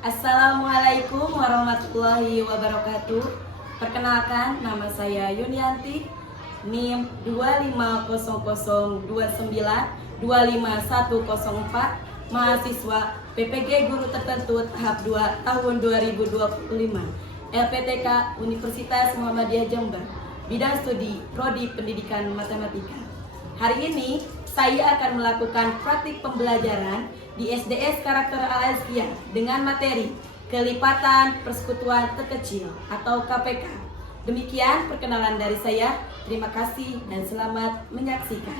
Assalamualaikum warahmatullahi wabarakatuh. Perkenalkan, nama saya Yunianti, NIM 25029250104, mahasiswa PPG Guru Tertentu tahap 2 tahun 2025, LPTK Universitas Muhammadiyah Jember, bidang studi Prodi Pendidikan Matematika. Hari ini saya akan melakukan praktik pembelajaran di SDS Karakter Al-Azkiyah dengan materi kelipatan persekutuan terkecil atau KPK. Demikian perkenalan dari saya. Terima kasih dan selamat menyaksikan.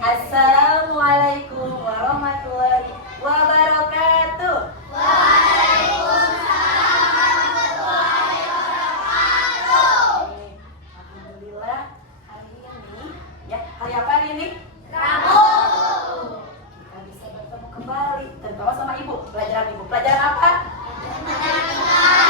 Assalamualaikum warahmatullahi wabarakatuh. Alhamdulillah, hari ini hari apa hari ini? Rabu. Kita bisa bertemu kembali terutama sama ibu. Pelajaran apa?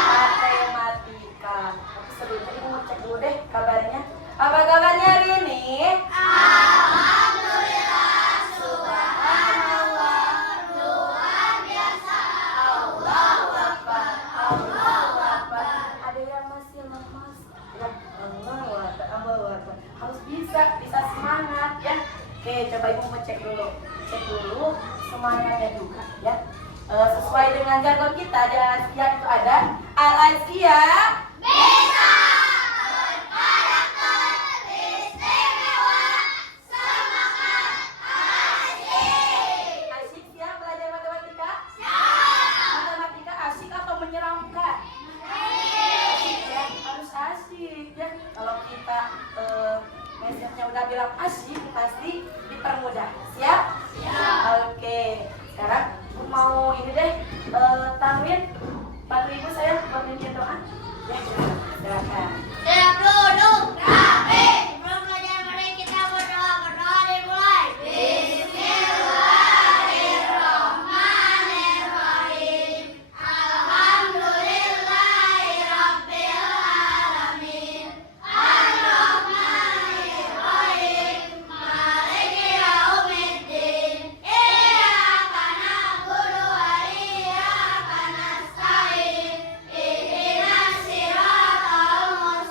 Matematika. Tapi sebelumnya ibu mau cek dulu deh kabarnya. Apa kabarnya hari ini? Alhamdulillah, subhanallah, luar biasa. Allahu Akbar, Allahu Akbar. Ada yang masih lemas? Ya, Allahu Akbar. Harus bisa semangat ya. Oke, coba ibu mau cek dulu semangatnya juga ya. Sesuai dengan jargon kita di Al-Azkiyah itu ada Al-Azkiyah bisa berkarakter istimewa, semangat, asyik. Asyik siap belajar matematika? Siap. Matematika asyik atau menyeramkan? Asyik ya, harus asyik ya. Kalau kita mesennya udah bilang asyik, pasti dipermudah. Siap? Siap. Oke, sekarang aku mau ini deh, tanwin. Bantu ibu saya buat bikin doa. Ya, silakan. Siap duduk, rapi. Sebelum belajar mari kita berdoa. Berdoa dimulai. Bismillahirrahmanirrahim. Alhamdulillahirabbil alamin. Ar-Rahmanir-Rahim. Maliki yaumiddin. Iyyaka na'budu wa iyyaka nasta'in. Ihdinas siratal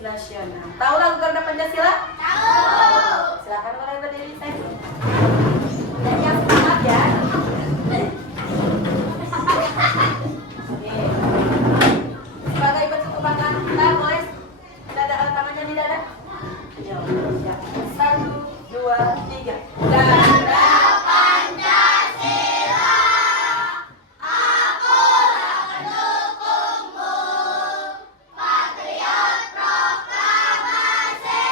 musik nasional. Tahu lagu Garuda Pancasila? Tahu. Silakan mulai berdiri saya. Dan yang semangat ya. Oke. Sebagai bentuk kebanggaan kita, boleh dada tangannya di dada. Ayo, ya. 1, 2, 3. Garuda Pancasila, akulah pendukungmu, patriot proklamasi,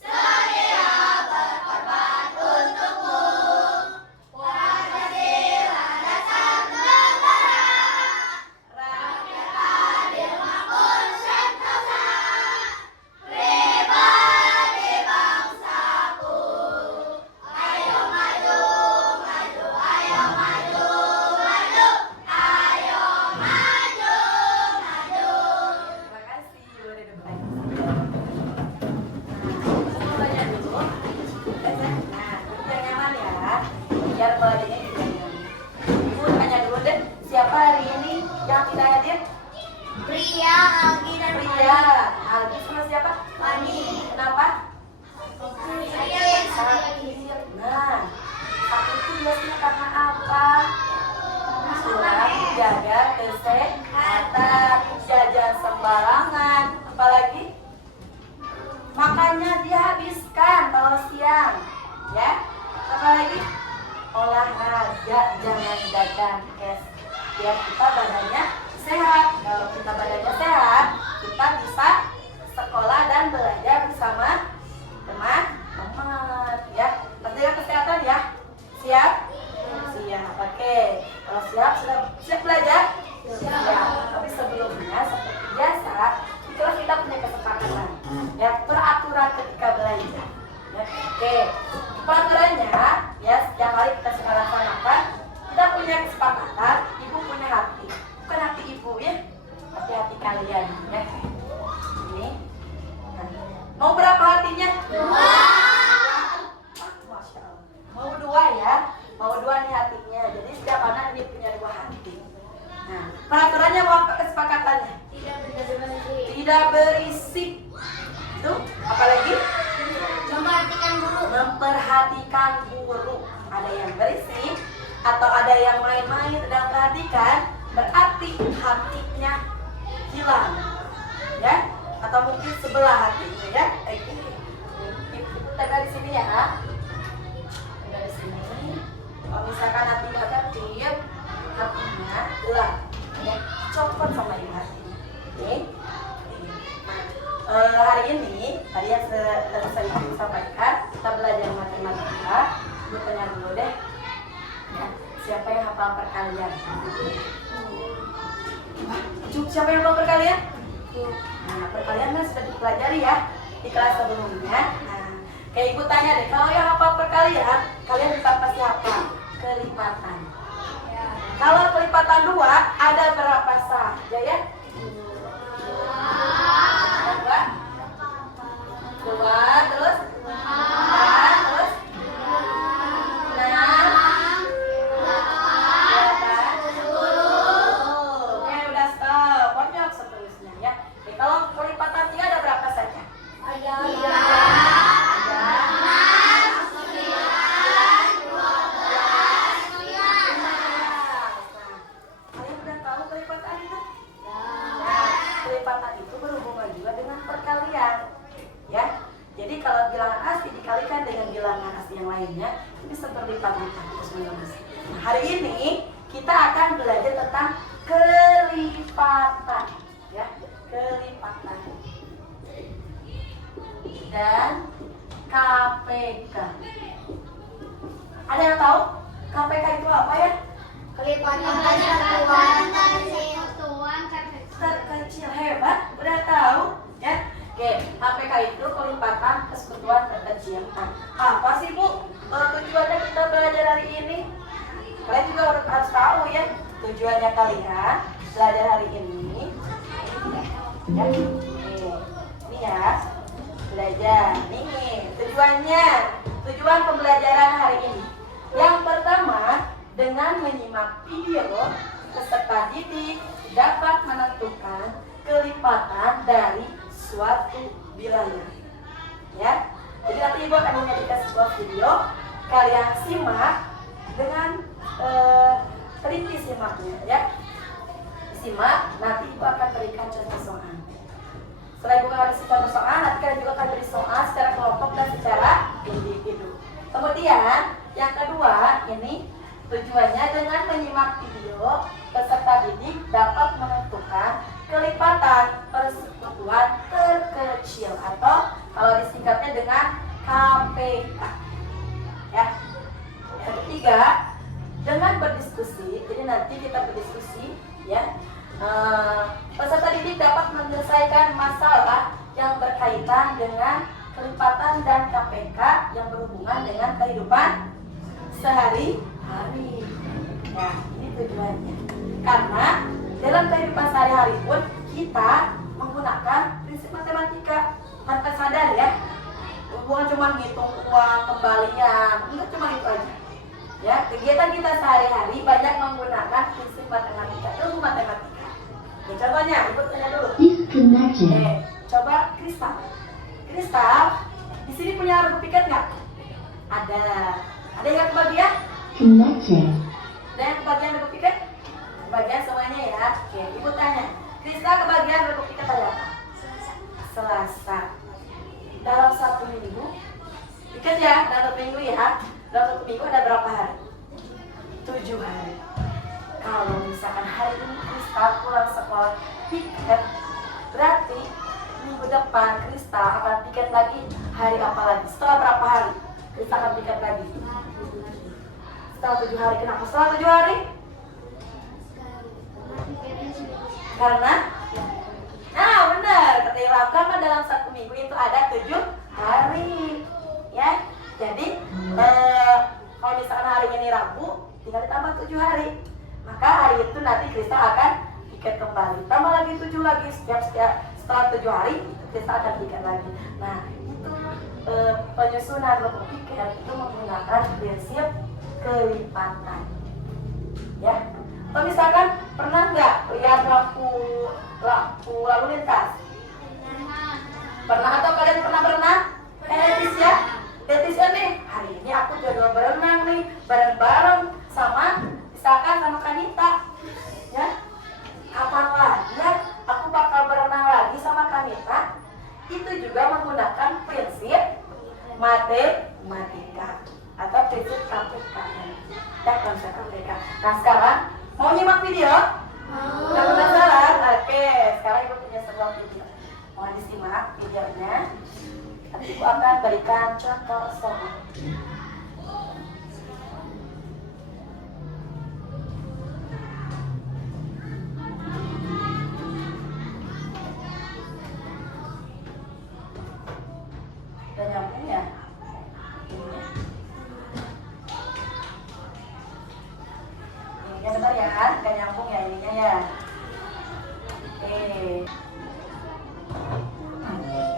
sedia berkorban untukmu. Pancasila dasar negara, rakyat adil makmur sentosa, pribadi bangsaku. Ayo maju, maju, ayo maju, maju, ayo maju, maju. Terima kasih, boleh duduk lagi. Nah, dulu. Nah, duduk yang nyaman ya, biar badannya juga nyaman. Ibu tanya dulu deh, siapa hari ini yang tidak hadir? Pria, Algi dan Pria, Algi sama siapa? Fani. Kenapa? Sakit. Nah, sakit itu biasanya karena apa? Kurang jaga kesehatan, jajan sembarangan, apalagi makannya dihabiskan kalau siang, ya. Apalagi olahraga jangan jajan es, biar kita badannya sehat. Kalau kita badannya sehat, kita bisa sekolah dan belajar bersama teman-teman, ya. Pentingnya kesehatan ya. Siap? Siap. Oke. Kalau siap belajar? Siap. Tapi sebelumnya seperti biasa, itulah kita punya kesepakatan, ya, peraturan ketika belajar. Ya. Oke. Peraturannya, ya, setiap hari kita sudah laksanakan. Kita punya kesepakatan. Ibu punya hati, bukan hati ibu ya, tapi hati kalian, ya. Ini. Nah. Mau berapa hatinya? 2. Masya Allah. Mau 2 ya? Mau 2 nih hatinya. Jadi setiap anak ini punya 2 hati. Nah, peraturannya mau apa kesepakatannya? Tidak berisik. Tuh, apalagi? Memperhatikan guru. Memperhatikan guru. Ada yang berisik atau ada yang main-main sedang perhatikan, berarti hatinya hilang, ya? Atau mungkin sebelah hatinya, ya? Ibu tegak di sini ya. Tegak di sini. Kalau misalkan hatinya tertib, hatinya hilang, ya? Copot sama ibu hatinya. Oke? Hari ini, tadi yang saya sampaikan, kita belajar matematika. Ibu tanya dulu deh, ya, siapa yang hafal perkalian? Siapa yang hafal perkalian? Nah, perkalian kan sudah dipelajari ya di kelas sebelumnya. Nah, kayak ibu tanya deh, kalau yang hafal perkalian, kalian bisa pasti hafal kelipatan. Kalau kelipatan 2, ada berapa saja ya? 2, terus 4, terus 6, 10. Oke, udah stop. Pokoknya seterusnya ya. Oke, kalau kelipatan 3 ada berapa saja? Ada. Kalian udah tahu kelipatan itu? Nah, kelipatan itu berhubungan juga dengan perkalian, ya. Jadi kalau bilangan asli dikalikan dengan bilangan asli yang lainnya, itu bisa berlipat-lipat terus menerus. Nah, hari ini kita akan belajar tentang kelipatan, ya, kelipatan dan KPK. Ada yang tahu KPK itu apa ya? Kelipatan Terkecil, hebat, udah tahu ya. Oke, KPK itu kelipatan persekutuan terkecil. Nah, apa sih Bu tujuannya kita belajar hari ini? Kalian juga harus tahu ya tujuannya kalian belajar hari ini. Ya, ini ya belajar. Nih tujuan pembelajaran hari ini. Yang pertama, dengan menyimak video peserta didik dapat menentukan kelipatan dari suatu bilangan. Ya, jadi nanti ibu akan menyajikan sebuah video, kalian simak dengan teliti simaknya ya. Simak, nanti ibu akan berikan contoh soal. Setelah ibu kasih contoh soal, nanti kalian juga akan beri soal secara kelompok dan secara individu. Kemudian yang kedua ini tujuannya dengan menyimak video, peserta didik dapat menentukan kelipatan persekutuan terkecil atau kalau disingkatnya dengan KPK. Ya. Yang ketiga, dengan berdiskusi, jadi nanti kita berdiskusi, ya. Peserta didik dapat menyelesaikan masalah yang berkaitan dengan kelipatan dan KPK yang berhubungan dengan kehidupan sehari-hari. Ya, ini tujuannya. Karena dalam kehidupan sehari-hari pun kita menggunakan prinsip matematika tanpa sadar ya. Bukan cuma ngitung uang kembalian, enggak cuma itu aja. Ya, kegiatan kita sehari-hari banyak menggunakan prinsip matematika, ilmu matematika. Ya, contohnya, ibu tanya dulu. Coba Kristal. Kristal, di sini punya regu piket nggak? Ada. Ada yang kebagian? Ada yang kebagian regu piket? Kebagian semuanya ya. Oke, ibu tanya. Kristal kebagian regu piket ada apa? Selasa. Dalam 1 minggu, piket ya, dalam 1 minggu ya. Dalam 1 minggu ada berapa hari? 7 hari. Kalau misalkan hari ini Kristal pulang sekolah piket, berarti minggu depan Kristal akan piket lagi hari apa lagi? Setelah berapa hari Kristal akan piket lagi? Setelah 7 hari. Kenapa setelah 7 hari? Karena benar, kata Ilham, karena dalam 1 minggu itu ada 7 hari. Ya, jadi kalau misalkan hari ini Rabu, tinggal ditambah 7 hari. Maka hari itu nanti Kristal akan piket kembali. Tambah lagi 7 lagi, setelah 7 hari Kristal akan piket lagi. Nah, itu penyusunan regu piket itu menggunakan prinsip kelipatan. Ya. Kalau misalkan pernah nggak lihat lampu lalu lintas? Pernah atau kalian pernah berenang? Leticia, Leticia nih, hari ini aku jadwal berenang nih, bareng-bareng sama misalkan sama Kanita, ya. Kapan lagi ya aku bakal berenang lagi sama Kanita? Itu juga menggunakan prinsip matematika atau prinsip KPK. Ya, konsep KPK. Nah, sekarang mau nyimak video? Udah penasaran? Oke, sekarang ibu punya sebuah video. Mau disimak videonya. Nanti ibu akan berikan contoh soal. Udah nyambung ya? Ini bentar ya, gak nyambung ya ininya ya. Oke.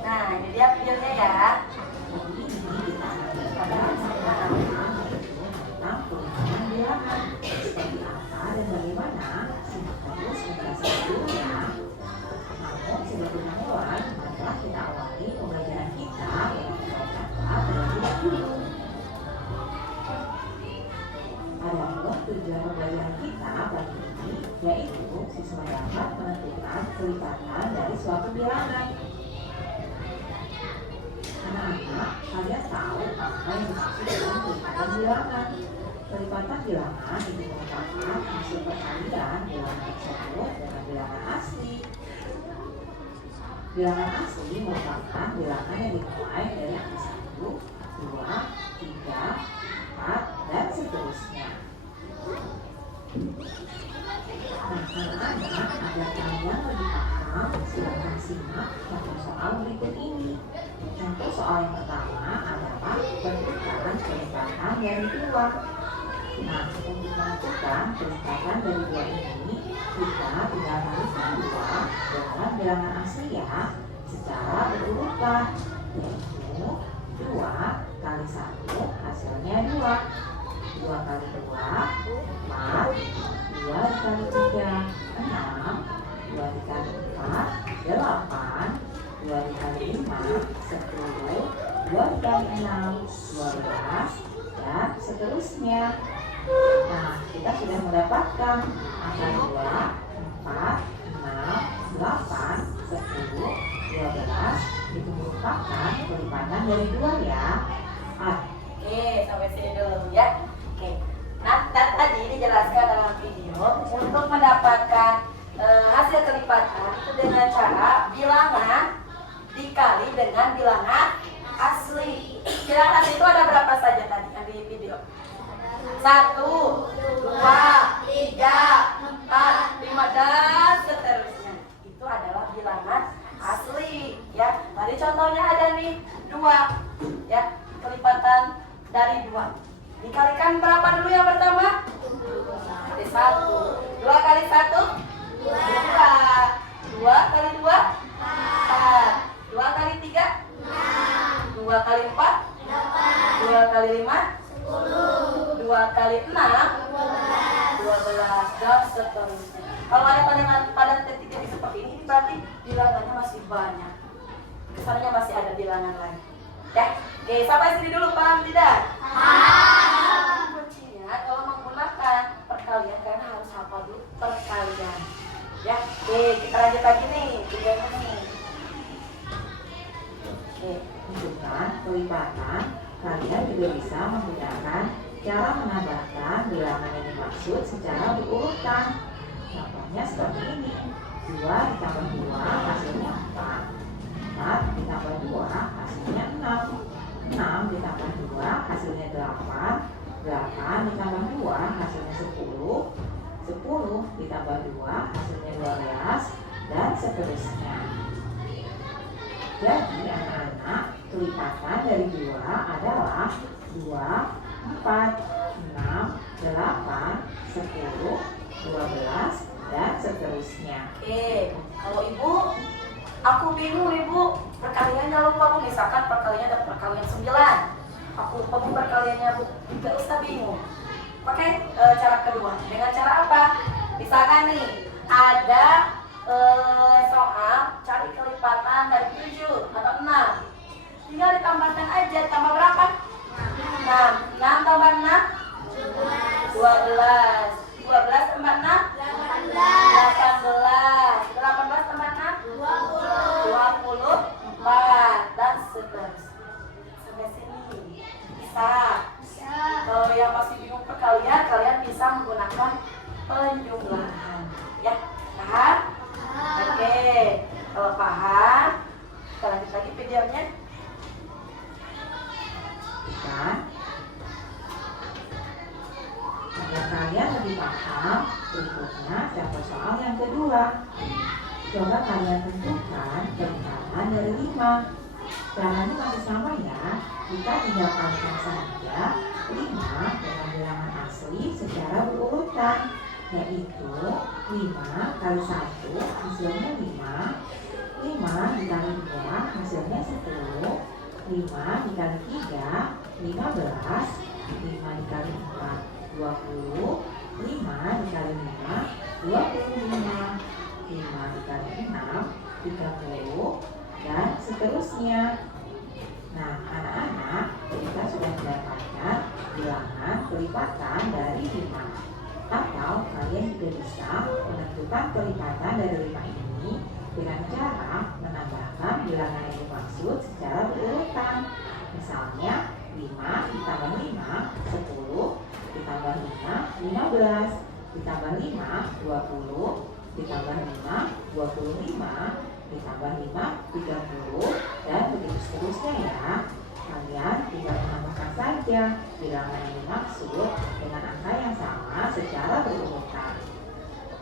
Nah, ini dia videonya ya. Tujuan pembelajaran kita pagi ini yaitu siswa dapat menentukan kelipatan dari suatu bilangan. Anak-anak, kalian tahu apa yang dimaksud dengan kelipatan bilangan? Kelipatan bilangan itu merupakan hasil perkalian bilangan tersebut dengan bilangan asli. Bilangan asli merupakan bilangan yang dimulai dari angka 1, 2, 3, 4, dan seterusnya. Nah, anak-anak, agar kalian lebih paham, silakan simak contoh soal berikut ini. Contoh soal yang pertama adalah bentukan kelipatan dari 2. Nah, untuk menentukan kelipatan dari 2 ini, kita tinggal tuliskan 2 dalam bilangan asli ya, secara berurutan, yaitu 2 kali 1 hasilnya 2. 2 kali 2, 4, 2 dikali 3, 6, 2 dikali 4, 8, 2 2 dikali 5, 10, 2 dikali 6, 12, dan seterusnya. Nah, kita sudah mendapatkan angka 2, 4, 6, 8, 10, 12. Itu merupakan kelipatan dari 2 ya. Oke, sampai sini dulu ya. Oke. Nah, dan tadi dijelaskan dalam video untuk mendapatkan hasil kelipatan itu dengan cara bilangan dikali dengan bilangan asli. Bilangan asli itu ada berapa saja tadi yang di video? 1, 2, 3, 4, 5 dan seterusnya. Itu adalah bilangan asli ya. Tadi contohnya ada nih 2 ya, kelipatan dari 2. Dikalikan berapa dulu yang pertama? Kali 1. 2 kali 1? 2. 2 kali 2? 4. 2 kali 3? 6. 2 kali 4? 8. 2 kali 5? 10. 2 kali 6? 12. Dan seterusnya. Kalau ada pada titik-titik seperti ini berarti bilangannya masih banyak. Kesannya masih ada bilangan lain. Ya, oke, sampai sini dulu, paham tidak? Paham. Kuncinya kalau menggunakan perkalian karena harus hafal dulu perkalian. Ya, oke, kita lanjut lagi nih, videonya nih. Oke, tunjukkan kelipatan. Kalian juga bisa menggunakan cara menambahkan bilangan yang dimaksud secara berurutan. Contohnya seperti ini. 2 ditambah 2 hasilnya 4. 4 ditambah 2 hasilnya 6. 6 ditambah 2 hasilnya 8. 8 ditambah 2 hasilnya 10. 10 ditambah 2 hasilnya 12 dan seterusnya. Jadi anak-anak, kelipatan dari 2 adalah 2, 4, 6, 8, 10, 12 dan seterusnya. Oke, kalau ibu, aku bingung ibu, perkaliannya lupa bu. Misalkan perkaliannya ada perkalian 9, aku lupa bu perkaliannya bu, tidak usah bingung. Pakai cara kedua. Dengan cara apa? Misalkan nih, ada soal cari kelipatan dari 7 atau 6. Tinggal ditambahkan aja, tambah berapa? 6. 6 tambah 6? 12. 12 tambah 6? 18. 18 tambah 6? 24. Dan seterusnya. Sampai sini. Bisa. Kalau yang masih bingung perkalian, kalian bisa menggunakan penjumlahan. Ya, paham? Oke. Kalau paham, kita lanjut lagi videonya. Kan? Agar kalian lebih paham, berikutnya contoh soal yang kedua. Coba kalian tentukan kelipatan dari 5. Caranya masih sama ya. Kita tinggal kalikan saja 5 dengan bilangan asli secara berurutan, yaitu 5 kali 1 hasilnya 5. 5 dikali 2 hasilnya 10. 5 dikali 3, 15. 5 dikali 4, 20. 5 dikali 5, 25. 5 dikali 6, 30. Dan seterusnya. Nah, anak-anak, kita sudah mendapatkan bilangan kelipatan dari 5. Atau kalian juga bisa menentukan kelipatan dari 5 ini dengan cara menambahkan bilangan yang dimaksud secara berurutan. Misalnya 5 ditambah 5, 10, ditambah 5, 15, ditambah 5, 20, ditambah 5, 25, ditambah 5, 30, dan begitu seterusnya ya. Kalian tinggal menambahkan saja bilangan yang dimaksud dengan angka yang sama secara berurutan.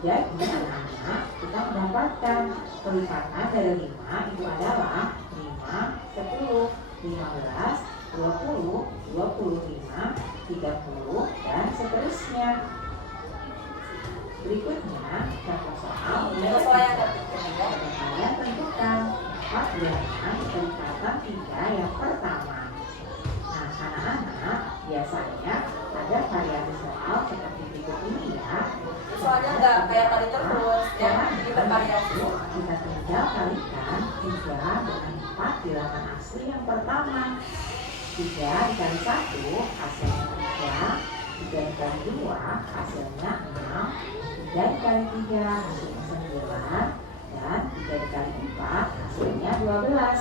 Jadi anak-anak, kita mendapatkan kelipatan dari 5 itu adalah 5, 10, 15, 20, 25, 30, dan seterusnya. Berikutnya, contoh soal yang ketiga. Kalian tentukan apa bilangan kelipatan 3 yang pertama. Nah, anak-anak, biasanya ada variasi soal seperti berikut ini ya. Soalnya nggak kayak tadi terus ya. bervariasi. Kita tinggal kalikan 3 dengan 4 bilangan asli yang pertama. 3 dikali 1 hasilnya 3, 3 dikali 2 hasilnya 6, 3 dikali 3 hasilnya 9, dan 3 dikali 4 hasilnya 12.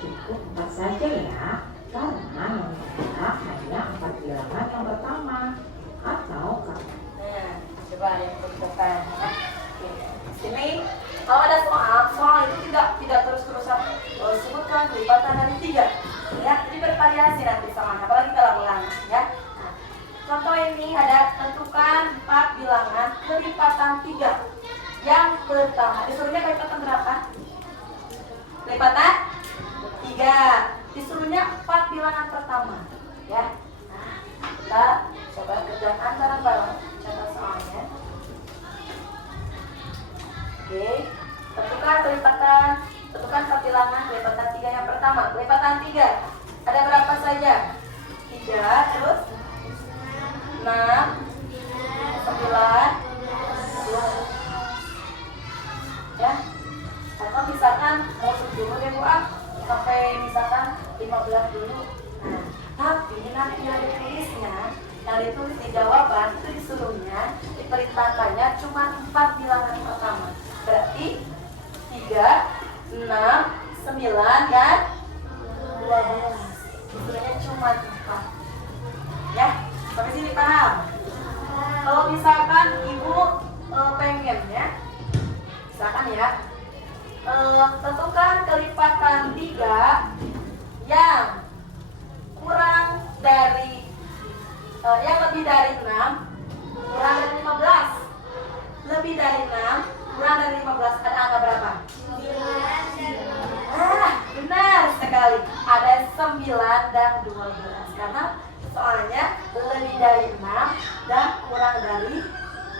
Cukup 4 saja ya, karena yang kita hanya 4 bilangan yang pertama. Atau Nah, coba yang perbukaan ya. Oke. Sini kalau ada soal itu tidak terus-terusan sebutkan kelipatan dari 3 ya, jadi bervariasi nanti soalnya, apalagi kalau ulangan ya. Nah, contoh ini ada tentukan 4 bilangan kelipatan 3 yang pertama. Disuruhnya kelipatan berapa? Kelipatan 3. Disuruhnya 4 bilangan pertama ya. Nah, kita coba kerjakan bareng-bareng contoh soalnya. Oke, tentukan 4 bilangan kelipatan 3 yang pertama. Kelipatan 3 ada berapa saja? 3, terus 6, 9, 12 ya. Atau misalkan mau dulu deh Bu, sampai misalkan 15 dulu. Nah, tapi nanti yang ditulisnya, yang ditulis di jawaban itu disuruhnya diperintahkannya cuma 4 bilangan pertama. Berarti 3, 6, 9, dan 12. Disuruhnya cuma 4. Ya, sampai sini paham? Kalau misalkan Ibu pengen ya, misalkan ya, tentukan kelipatan 3 yang kurang dari yang lebih dari 6 kurang dari 15. Lebih dari 6 kurang dari 15 ada angka berapa? Benar sekali, ada 9 dan 12 karena soalnya lebih dari 6 dan kurang dari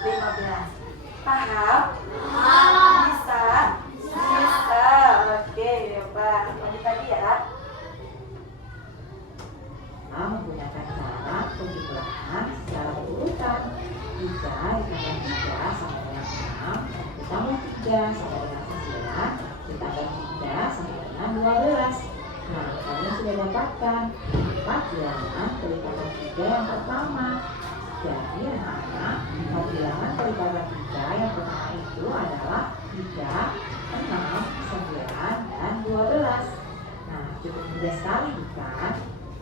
15. Paham? Bisa? Bisa. Oke, Pak. Lanjut lagi ya. menggunakan cara penjumlahan secara berurutan. 3 ditambah 3 sama dengan 6, ditambah 3 sama dengan 9, ditambah 3 sama dengan 12. Nah, kalian sudah dapatkan 4 bilangan kelipatan 3 yang pertama. Jadi anak-anak, 4 bilangan kelipatan 3 yang pertama itu adalah 3, 6, 9, dan 12. Nah, cukup mudah sekali bukan?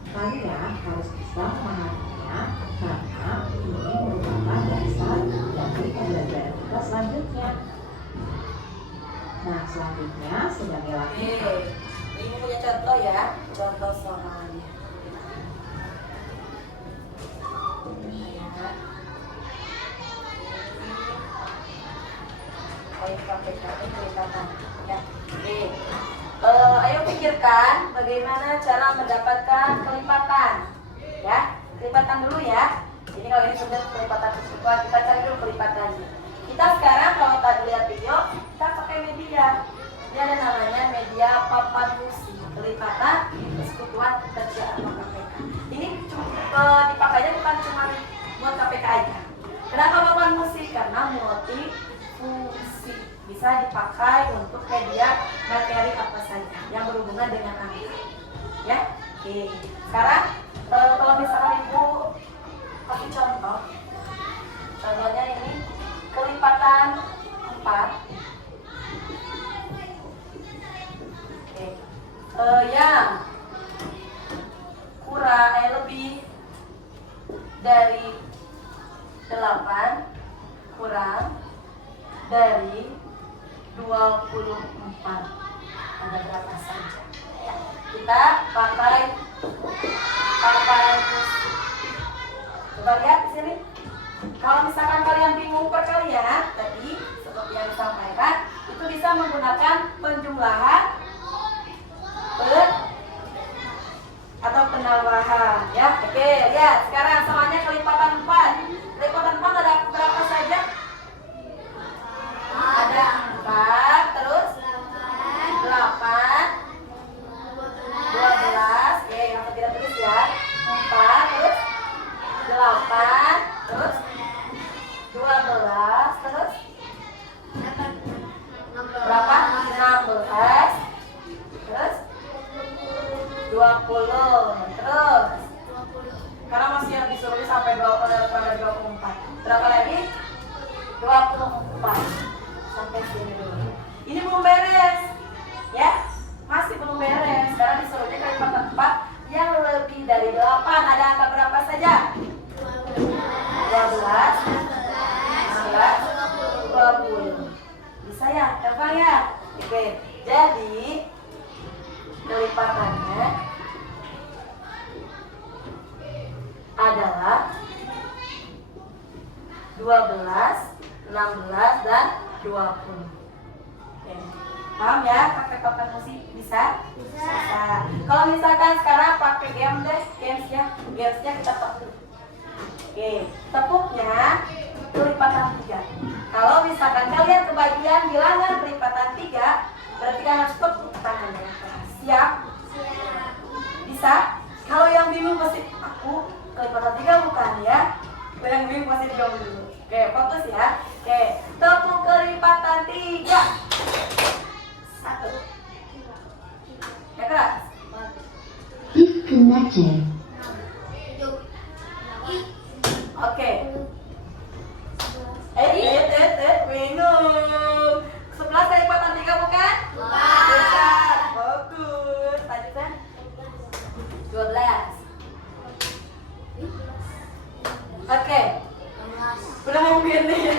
Kalian harus bisa memahaminya karena ini merupakan dasar dari pembelajaran kita selanjutnya. Nah, selanjutnya sebagai laki. Ini punya contoh ya, contoh soalnya. Ayo pikirkan bagaimana cara mendapatkan kelipatan. Ya, kelipatan dulu ya. Ini kalau ini sudah kelipatan keseluruhan, kita cari dulu kelipatannya. Kita sekarang kalau tadi lihat video, kita pakai media. Ini ada namanya media papan musi, kelipatan persekutuan kerja atau KPK. Ini dipakainya bukan cuma buat KPK aja. Kenapa papan musi? Karena multi fungsi, bisa dipakai untuk media materi apa saja yang berhubungan dengan angka. Ya, oke. Sekarang kalau misalkan Ibu kasih contoh, contohnya ini kelipatan 4. Yang kurang lebih dari 8 kurang dari 24 ada berapa saja ya, kita pakai coba lihat di sini. Kalau misalkan kalian bingung perkalian tadi seperti yang disampaikan, itu bisa menggunakan penjumlahan atau penambahan ya. Oke, lihat sekarang samanya kelipatan 4. Kelipatan 4 ada berapa saja? Ada 4, terus 8, 12. Oke, yang tidak tulis ya. 4, terus 8, terus 12, terus berapa? 16. Terus 20. Terus karena masih yang disuruh sampai 24. Berapa lagi? 24. Sampai sini dulu. Ini belum beres. Ya? Masih belum beres. Sekarang disuruhnya kalimat 4 yang lebih dari 8. Ada angka berapa saja? 12, 16, 20. Bisa ya? Gampang ya? Oke. Jadi kelipatannya adalah 12, 16, dan 20. Oke. Paham ya? Pakai token musik bisa? Bisa. Kalau misalkan sekarang pakai game deh, gamesnya kita tepuk. Oke, tepuknya kelipatan 3. Kalau misalkan kalian kebagian bilangan kelipatan 3, berarti kalian harus tepuk tangannya. Siap? Bisa? Kalau yang bingung pasti aku kelipatan 3 bukan ya? Kalau yang bingung pasti jawab dulu. Oke, fokus ya. Oke, tepuk kelipatan 3. 1. Ya keras. Disconnected. Oke. Bingung. 11 kelipatan 3 bukan? Bukan. Bagus. Lanjutkan. 12. Oke. Udah mau pilih.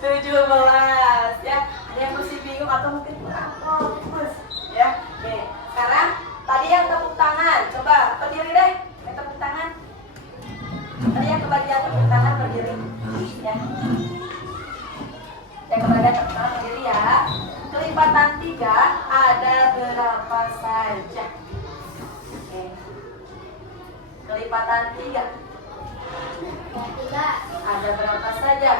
17 ya. Ada yang masih bingung atau mungkin kurang fokus ya. Oke. Sekarang tadi yang tepuk tangan, coba berdiri deh. Yang tepuk tangan. Tadi yang kebagian tepuk tangan berdiri ya. Yang kebagian tepuk tangan berdiri ya. Kelipatan 3 ada berapa saja? Oke. Kelipatan 3 ada berapa saja?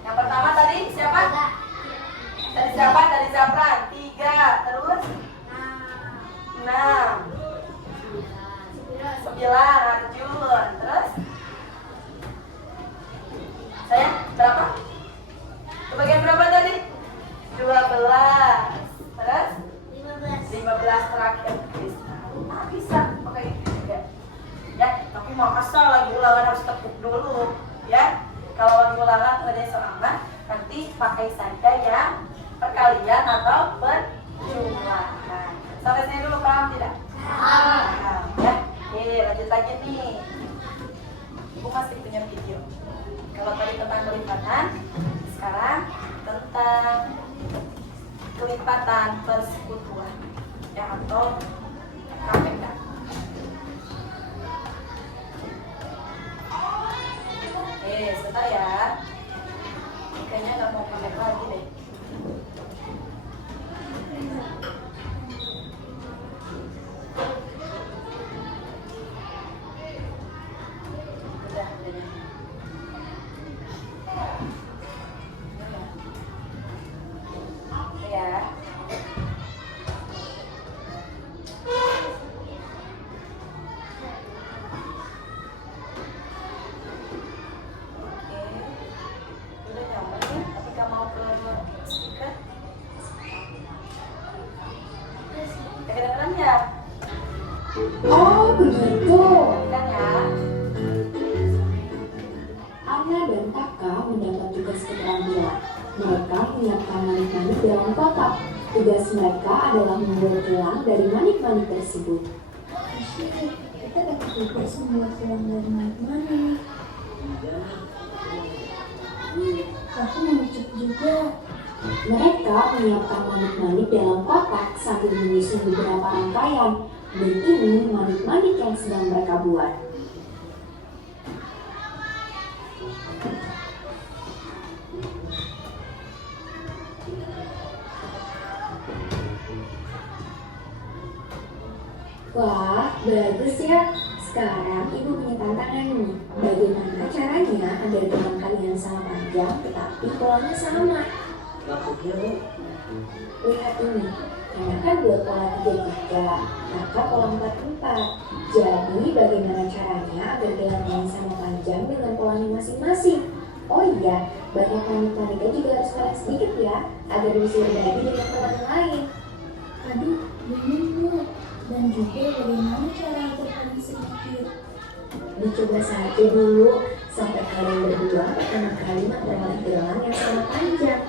Yang pertama tadi siapa? Tadi siapa? Tadi Zafran. 3. Terus 6. 9. Arjun. Terus saya berapa? Kebagian berapa tadi? 12. Terus 15 terakhir. Bisa. Oke. Ya, tapi mau asal lagi ulangan harus tepuk dulu ya. Kalau lagi ulangan ada selama nanti pakai saja yang perkalian atau penjumlahan. Sampai sini dulu, paham tidak? Paham ya. Oke, lanjut lagi nih. Ibu masih punya video. Kalau tadi tentang kelipatan, sekarang tentang kelipatan persekutuan ya, atau KPK. Sebentar ya. Kayaknya nggak mau pakai lagi deh. Oh, begitu. Kan ya. Ana dan Taka mendapat tugas keterampilan. Mereka menyiapkan manik-manik dalam kotak. Tugas mereka adalah membuat gelang dari manik-manik tersebut. Kita dapat tugas membuat gelang dari manik-manik. Aku mau cek juga. Mereka menyiapkan manik-manik dalam kotak sambil menyusun beberapa rangkaian. Dan ini manik-manik yang sedang mereka buat. Wah, bagus ya. Sekarang ibu punya tantangan nih. Bagaimana caranya agar gelang kalian sama panjang tetapi polanya sama? Lihat ini. Karena kan buat pola 3-3, maka pola 4-4. Jadi bagaimana caranya agar gelang kalian sama panjang dengan polanya masing-masing? Oh iya, Banyak panik-paniknya juga harus panik sedikit ya, agar bisa berbagi dengan teman lain. Aduh, bingung Bu. Dan juga bagaimana cara agar paling sedikit? Dicoba saja dulu, sampai kalian berdua pertama kali melewati gelang yang sangat panjang.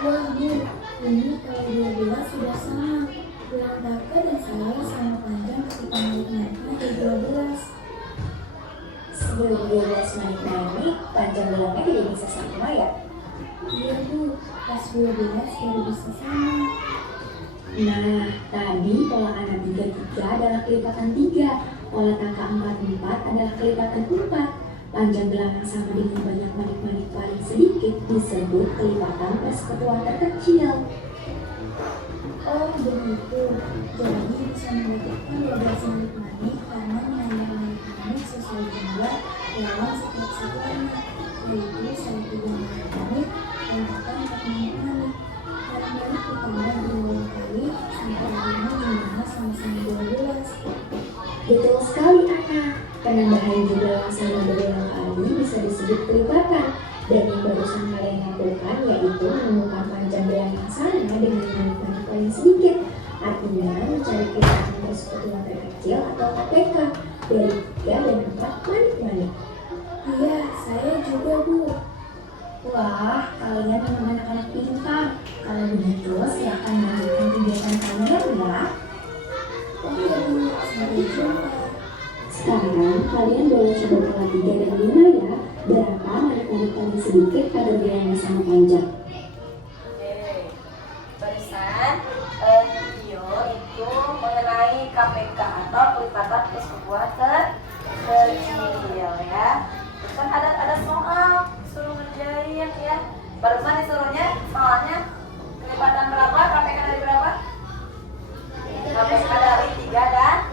Wah Bu, ini kalau 12 sudah sama. Gelang Taka dan saya sama panjang ketika naik mereka di 12. Sebelum 12 naik-naik, panjang gelangnya tidak bisa sama ya. Iya Bu, pas 12 baru bisa sama. Nah, tadi pola anak 33 adalah kelipatan 3, pola Taka 44 adalah kelipatan 4. Panjang gelang yang sama dengan banyak manik-manik paling sedikit disebut kelipatan persekutuan terkecil. Oh begitu, jadi bisa mendapatkan 12 manik-manik karena menambah manik-manik sesuai jumlah dalam setiap satuannya, yaitu 1 manik-manik dan akan 4 manik-manik. Manik-manik ditambah berulang kali sampai akhirnya jumlahnya sama-sama 12. Betul sekali, Ana. Penambahan jumlah yang sama berulang kali bisa disebut kelipatan. Dan yang barusan kalian lakukan yaitu menemukan panjang gelang yang sama dengan manik-manik paling sedikit. Artinya mencari kelipatan persekutuan terkecil atau KPK dari 3 dan 4 manik-manik. Iya, saya juga Bu. Wah, kalian memang anak-anak pintar. Kalau begitu, silakan melanjutkan kegiatan kalian ya. Oke Bu, sampai jumpa. Sekarang kalian boleh coba pola 3 dan 5 ya. Berapa manik-manik paling sedikit pada gelang yang sama panjang? Oke, barusan video itu mengenai KPK atau kelipatan persekutuan terkecil ya. Terus kan ada soal suruh ngerjain ya. Barusan disuruhnya soalnya kelipatan berapa? KPK dari berapa? KPK dari 3 dan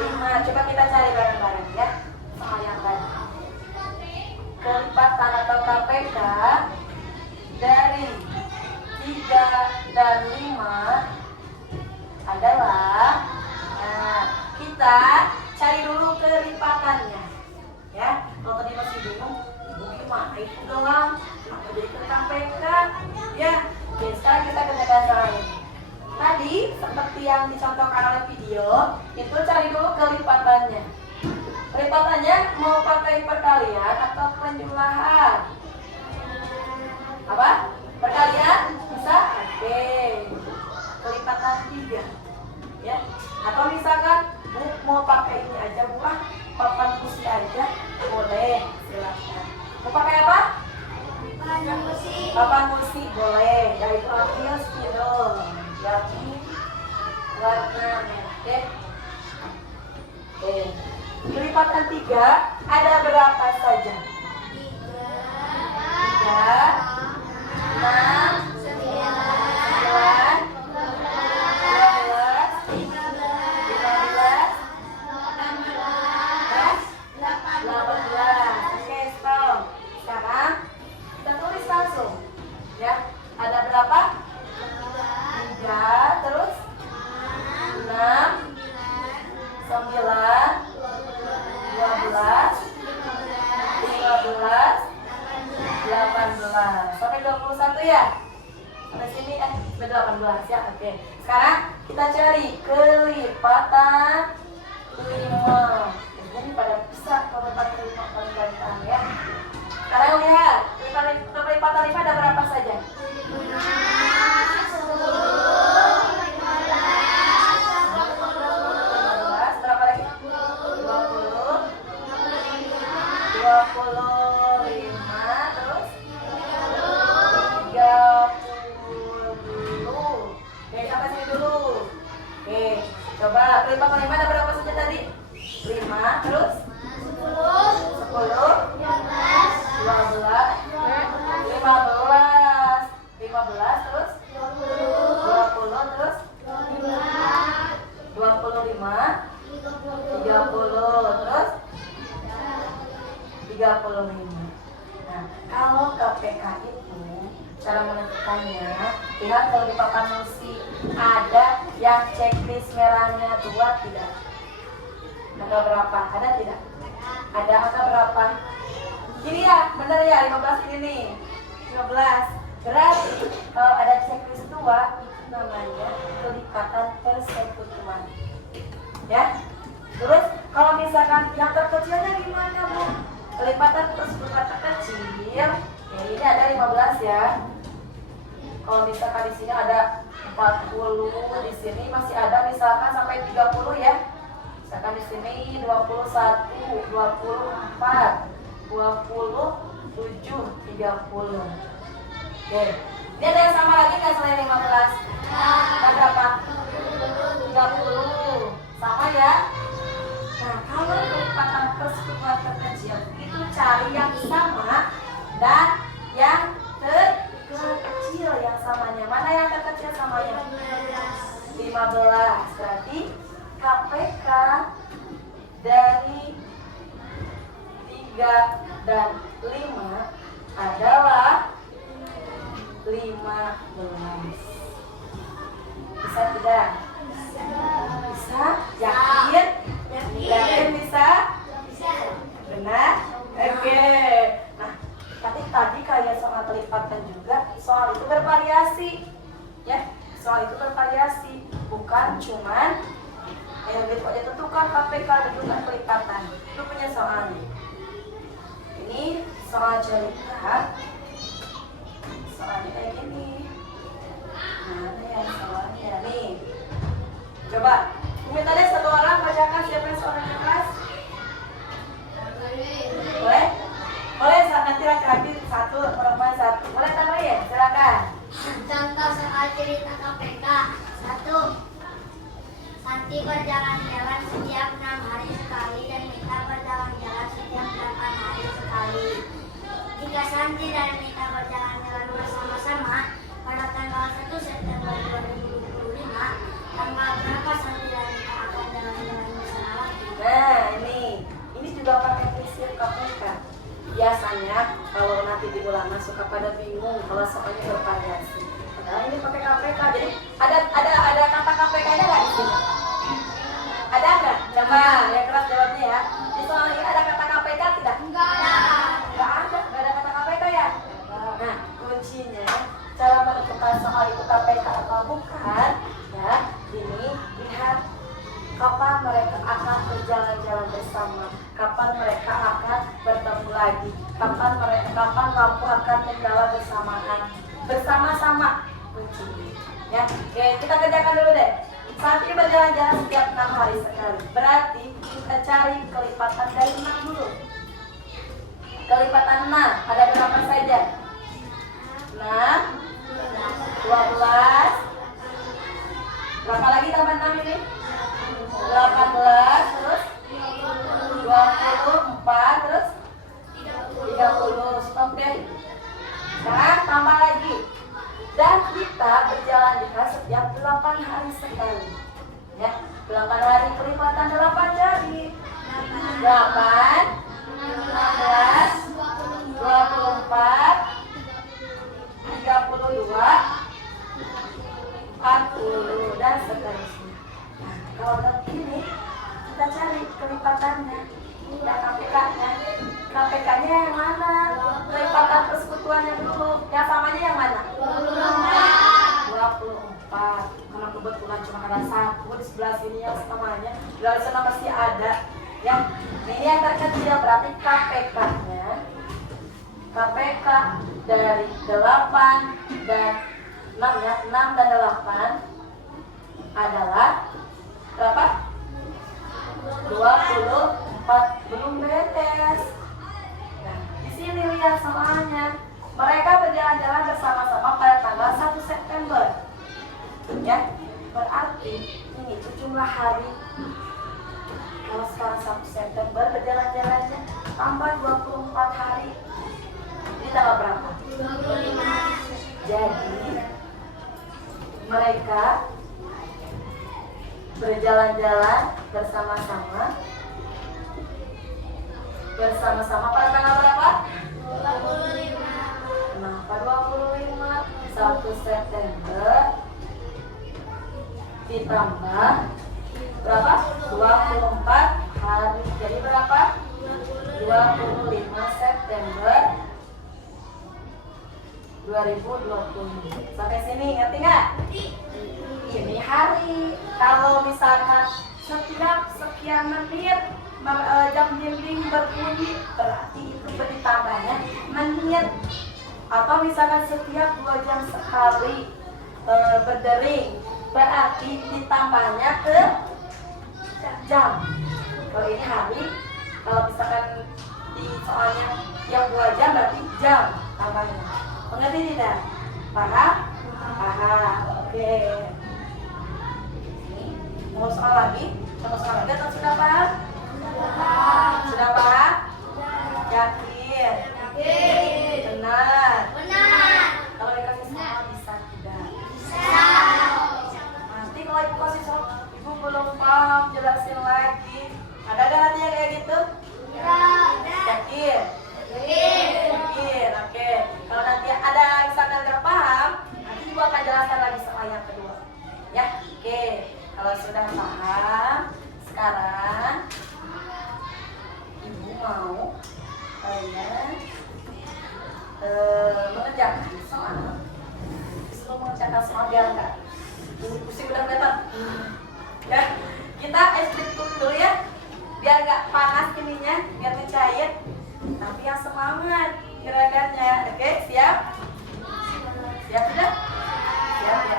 5. Coba kita cari bareng-bareng ya. Soal yang tadi. Kelipatan atau KPK dari 3 dan 5 adalah, nah, kita cari dulu kelipatannya ya. Kalau tadi masih bingung, gimana itu gelang, kenapa jadi ke KPK ya. Oke, sekarang kita kerjakan lain. Tadi seperti yang dicontohkan oleh video, itu cari dulu kelipatannya. Kelipatannya mau pakai perkalian atau penjumlahan? Apa? Perkalian? Bisa? Oke. Kelipatan 3 ya. Atau misalkan mau pakai ini aja, bukan papan kursi aja, boleh, silakan. Mau pakai apa? Papan kursi boleh. Yaitu ambil spidol yang warna merah. Oke. Kelipatan 3 ada berapa saja? 3, 6, 9, 12, 15, 18. Oke, stop. Sekarang kita tulis langsung ya. Ada berapa? 3, terus 6, 9, 12, 15, 18. Sampai 21 ya? Sampai sini sampai 18 ya. Oke. Sekarang kita cari kelipatan 5. Jadi pada bisa kelipatan 5 paling gampang ya. Sekarang lihat, kelipatan 5 ada berapa saja? 15, berapa lagi? 20, 25, terus 30. Oke, sampai sini dulu. Oke, coba kelipatan 5 ada berapa saja tadi? 5, terus 10, 12, 15, terus 20, terus 25, 30, terus 35. Nah, kalau KPK itu cara menentukannya, lihat kalau di papan kursi ada yang checklist merahnya 2 tidak? Angka berapa? Ada tidak? Ada angka berapa? Ini ya, benar ya, 15 ini nih. 15. Berarti kalau ada checklist 2 itu namanya kelipatan persekutuan. Ya. Terus kalau misalkan yang terkecilnya gimana, Bu? Kelipatan persekutuan terkecil. Ya, ini ada 15 ya. Kalau misalkan di sini ada 40, di sini masih ada misalkan sampai 30 ya. Misalkan di sini 21, 24, 27, 30. Oke. Ini ada yang sama lagi nggak selain 15? Ada berapa? 30. Sama ya? Nah, kalau kelipatan persekutuan terkecil itu cari yang sama dan yang terkecil yang samanya. Mana yang terkecil samanya? 15. Berarti KPK dari 3 dan 5 adalah 15. Bisa tidak? Bisa? Yakin? Yakin bisa? Benar? Oke. Nah, tadi kayak soal kelipatan juga, soal itu bervariasi. Ya, soal itu bervariasi. Bukan cuman yang ditentukan KPK dengan kelipatan. Itu punya soalnya. Ini soal cerita. Soalnya kayak gini. Mana yang soalnya nih? Coba, minta deh satu orang bacakan siapa yang soalnya kelas. Boleh? Boleh, nanti laki-laki satu, perempuan satu. Boleh tambah ya? Silakan. Contoh soal cerita KPK. 1. Santi berjalan-jalan setiap 6 hari sekali dan Mita berjalan-jalan setiap 8 hari sekali. Jika Santi dan Mita berjalan-jalan bersama-sama pada tanggal 1 September 2025, tanggal berapa Santi dan Mita akan jalan-jalan bersama lagi? Nah, ini juga pakai prinsip KPK. Biasanya kalau nanti di ulangan suka pada bingung kalau soalnya bervariasi. Padahal ini pakai KPK. Jadi ada kata KPK-nya nggak di sini? Ada nggak? Coba yang keras jawabnya ya. Di soal ini ada kata KPK tidak? Enggak ada. Nggak ada kata KPK ya. Nah, kuncinya cara menentukan soal itu KPK atau bukan, ya. Ini lihat kapan mereka akan berjalan-jalan bersama, kapan mereka akan bertemu lagi, kapan lampu akan menyala bersamaan, bersama-sama kunci. Ya, oke, kita kerjakan dulu deh. Santi berjalan-jalan setiap 6 hari sekali. Berarti kita cari kelipatan dari 6 dulu. Kelipatan 6 ada berapa saja? 6, 12. Berapa lagi tambah 6 ini? 18, terus 24, terus 30. Stop deh. Sekarang tambah lagi. Dan kita berjalan-jalan setiap 8 hari sekali. Ya, 8 hari kelipatan 8 jadi 8, 16, 24, 32, 40 dan seterusnya. Nah, kalau begini kita cari kelipatannya. Dan KPK-nya. KPK-nya yang mana? Kelipatan persekutuannya dulu. Yang samanya yang mana? 24. Karena kebetulan cuma ada 1 di sebelah sini yang samanya. Di sana masih ada. Yang ini yang terkecil berarti KPK-nya. KPK dari 8 dan 6 ya. 6 dan 8 adalah berapa? 24. Belum beres. Nah, di sini lihat soalnya. Mereka berjalan-jalan bersama-sama pada tanggal 1 September. Ya, berarti ini jumlah hari. Kalau sekarang 1 September berjalan-jalannya tambah 24 hari. Ini tanggal berapa? 25. Jadi mereka berjalan-jalan bersama-sama pada tanggal berapa? 25. Kenapa 25? 1 September ditambah berapa? 24 hari. 25 September 2020. Sampai sini ngerti nggak? Ini hari. Kalau misalkan setiap sekian menit jam dinding berbunyi, berarti itu ditambahnya menit. Atau misalkan setiap 2 jam sekali berdering, berarti ditambahnya ke jam. Kalau ini hari, kalau misalkan di soalnya yang 2 jam berarti jam tambahnya. Mengerti tidak? Paham? Paham. Oke. Mau soal lagi? Mau soal lagi atau sudah paham? Sudah paham? Yakin? Benar? Kalau dikasih soal bisa tidak? Nanti kalau ibu kasih soal, ibu belum paham, jelasin lagi. Ada gak nanti yang kayak gitu? Yakin? Yakin, oke. Kalau nanti ada misalkan nggak paham, nanti ibu akan jelaskan lagi soal yang kedua. Ya, oke. Kalau sudah paham, sekarang ibu mau kalian mengerjakan soal. Sebelum mengerjakan soal biar nggak pusing udah kelihatan. Ya, kita explain dulu ya, biar nggak panas ininya, biar mencair. Tapi yang semangat gerakannya, oke? Siap? Siap sudah? Siap ya?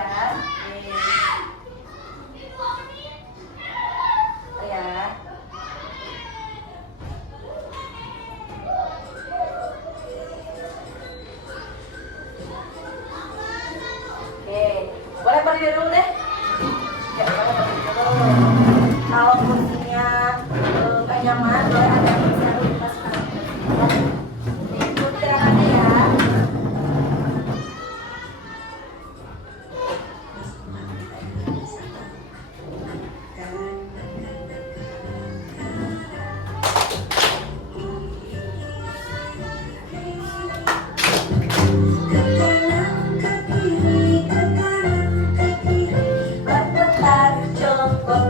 Oke. Ya. Oke, boleh berdiri dulu deh. Ya, boleh berdiri dulu. Kalau kursinya nggak nyaman, boleh ada yang bisa dulu dipasang. Ikut gerakannya ya. Berputar jongkok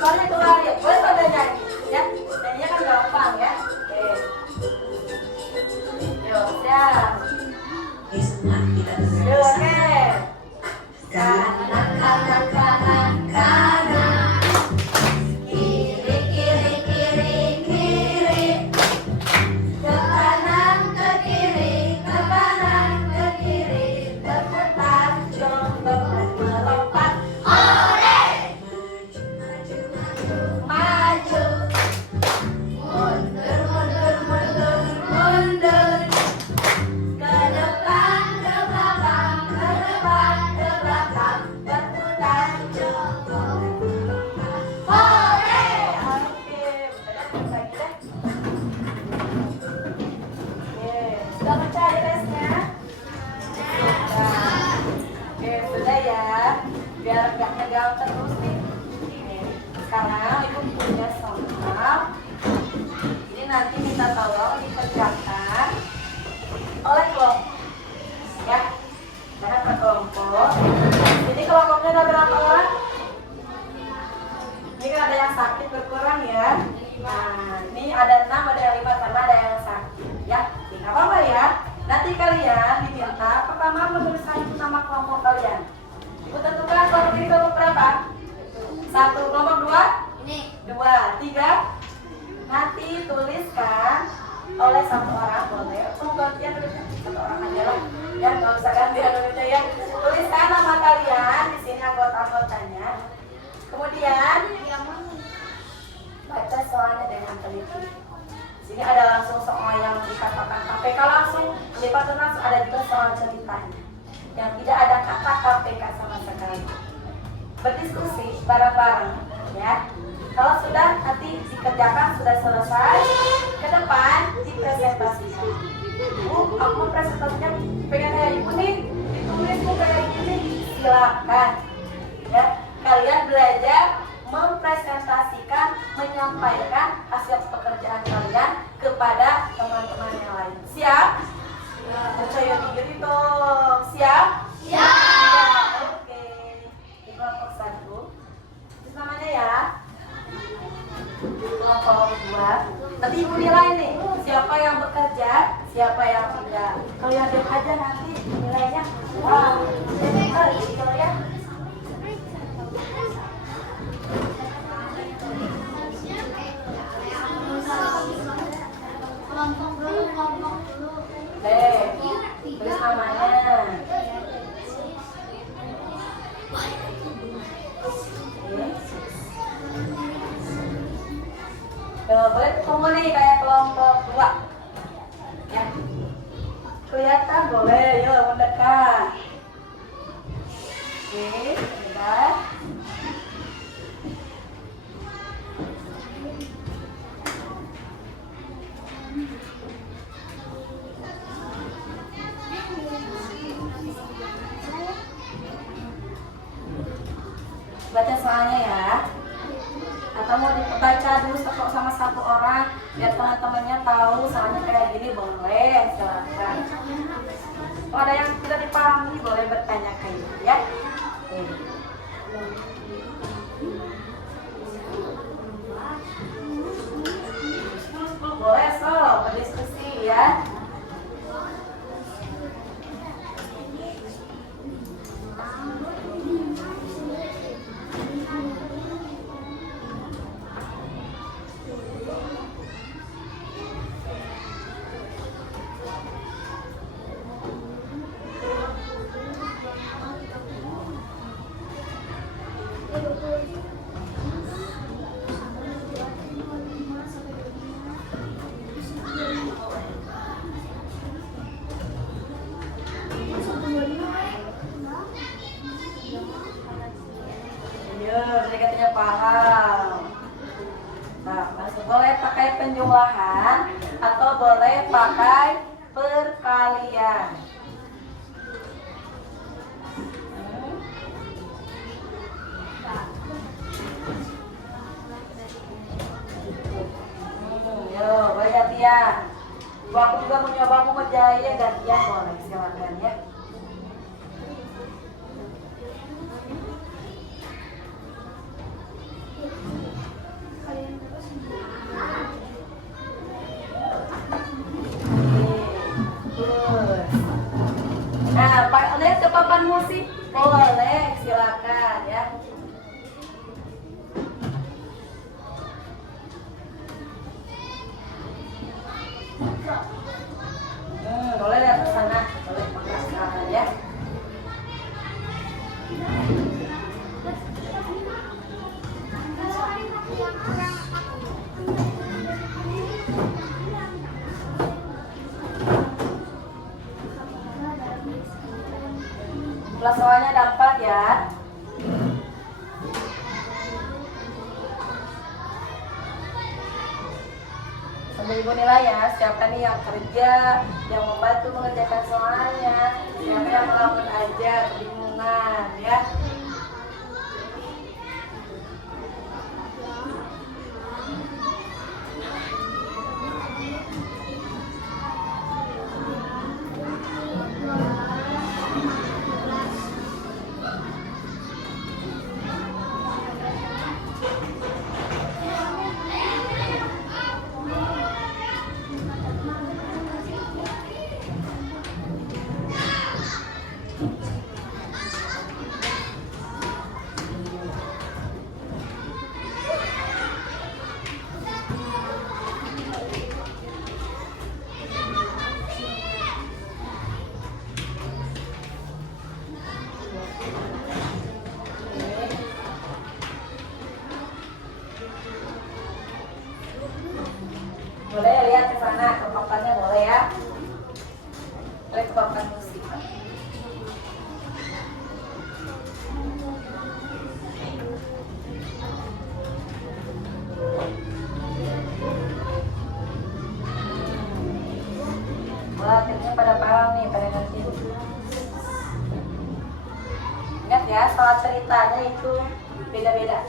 Soalnya keluar ya, boleh pada nyanyi ya. Nyanyinya kan gampang ya. Oke. Yuk, siap. Yuk, oke. Kanan, kanan, kanan, kanan. Kiri, kiri, kiri, kiri. Ke kanan, ke kiri, ke kanan, ke kiri. Berputar, jongkok dan melompat. Sudah percaya resnya? Oke, sudah ya. Biar nggak tegang terus nih. Sekarang ibu punya soal. Ini nanti minta tolong dikerjakan oleh kelompok. Ya, karena per kelompok. Jadi kelompoknya ada berapa orang? Ini kan ada yang sakit berkurang ya. Nah, ini ada 6, ada yang 5 karena ada yang sakit. Ya, tidak apa-apa ya. Nanti kalian diminta pertama menuliskan nama kelompok kalian. Ibu tentukan kelompok ini kelompok berapa? 1, kelompok 2? Ini 2, 3. Nanti tuliskan oleh 1 orang, boleh. Kamu gantian tulisnya 1 orang aja lah. Ya, nggak usah gantian tulisnya ya. Tuliskan nama kalian di sini anggota-anggotanya. Kemudian baca soalnya dengan teliti. Sini ada langsung soal yang dikatakan KPK langsung, lipat langsung, ada juga soal ceritanya yang tidak ada kata KPK sama sekali. Berdiskusi bareng-bareng ya. Kalau sudah nanti dikerjakan sudah selesai, ke depan dipresentasikan. Bu, aku presentasinya pengen kayak ibu nih, ditulis bu kayak gini, silakan. Ya, kalian belajar mempresentasikan, menyampaikan hasil pekerjaan kalian kepada teman-teman yang lain. Siap? Percaya diri dong. Siap? Siap. Ya, oke. Di kelompok 1. Terus namanya ya. Kelompok 2. Nanti ibu nilai nih. Siapa yang bekerja, siapa yang tidak. Kalau yang diam aja nanti nilainya. Wah, kalau ya. Kelompok dulu. Deh, tulis namanya. Boleh ketemu nih kayak kelompok 2. Ya. Kelihatan boleh, yuk mendekat. Oke, sebentar. Baca soalnya ya. Atau mau dibaca dulu sama satu orang biar teman-temannya tahu soalnya kayak gini, boleh, silakan. Kalau ada yang tidak dipahami boleh bertanya ke ibu ya. Boleh berdiskusi ya. Jadi katanya paham. Nah, masih boleh pakai penjumlahan atau boleh pakai perkalian. Yo, boleh gantian. Aku juga mau nyoba mau ngerjain gantian, boleh silakan ya. Nah, Pak, lihat ke papan musik, boleh, silakan ya. Boleh lihat ke sana, boleh pakai sekarang ya. Kelas soalnya ada 4 ya. Sambil ibu nilai ya, siapa nih yang kerja, yang membantu mengerjakan soalnya, siapa yang melamun aja, kebingungan ya. Boleh lihat ke sana, ke papannya boleh ya. Boleh ke papan musik. ya, soal ceritanya itu beda-beda.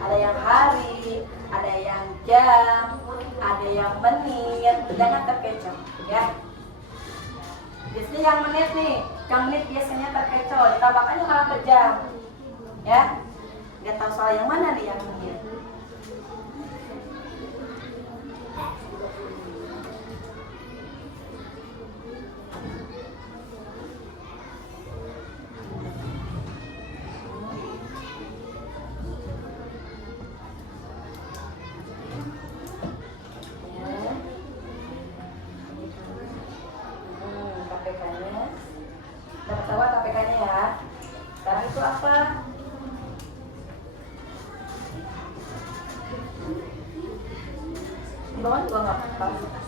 Ada yang hari, ada yang jam, ada yang menit. Jangan terkecoh ya. Biasanya yang menit nih, yang menit biasanya terkecoh, ditambahkannya malah ke jam ya. Nggak tahu soal yang mana nih yang menit. KPK-nya. Dapat tahu KPK-nya ya. Sekarang itu apa? Di bawah juga nggak apa-apa.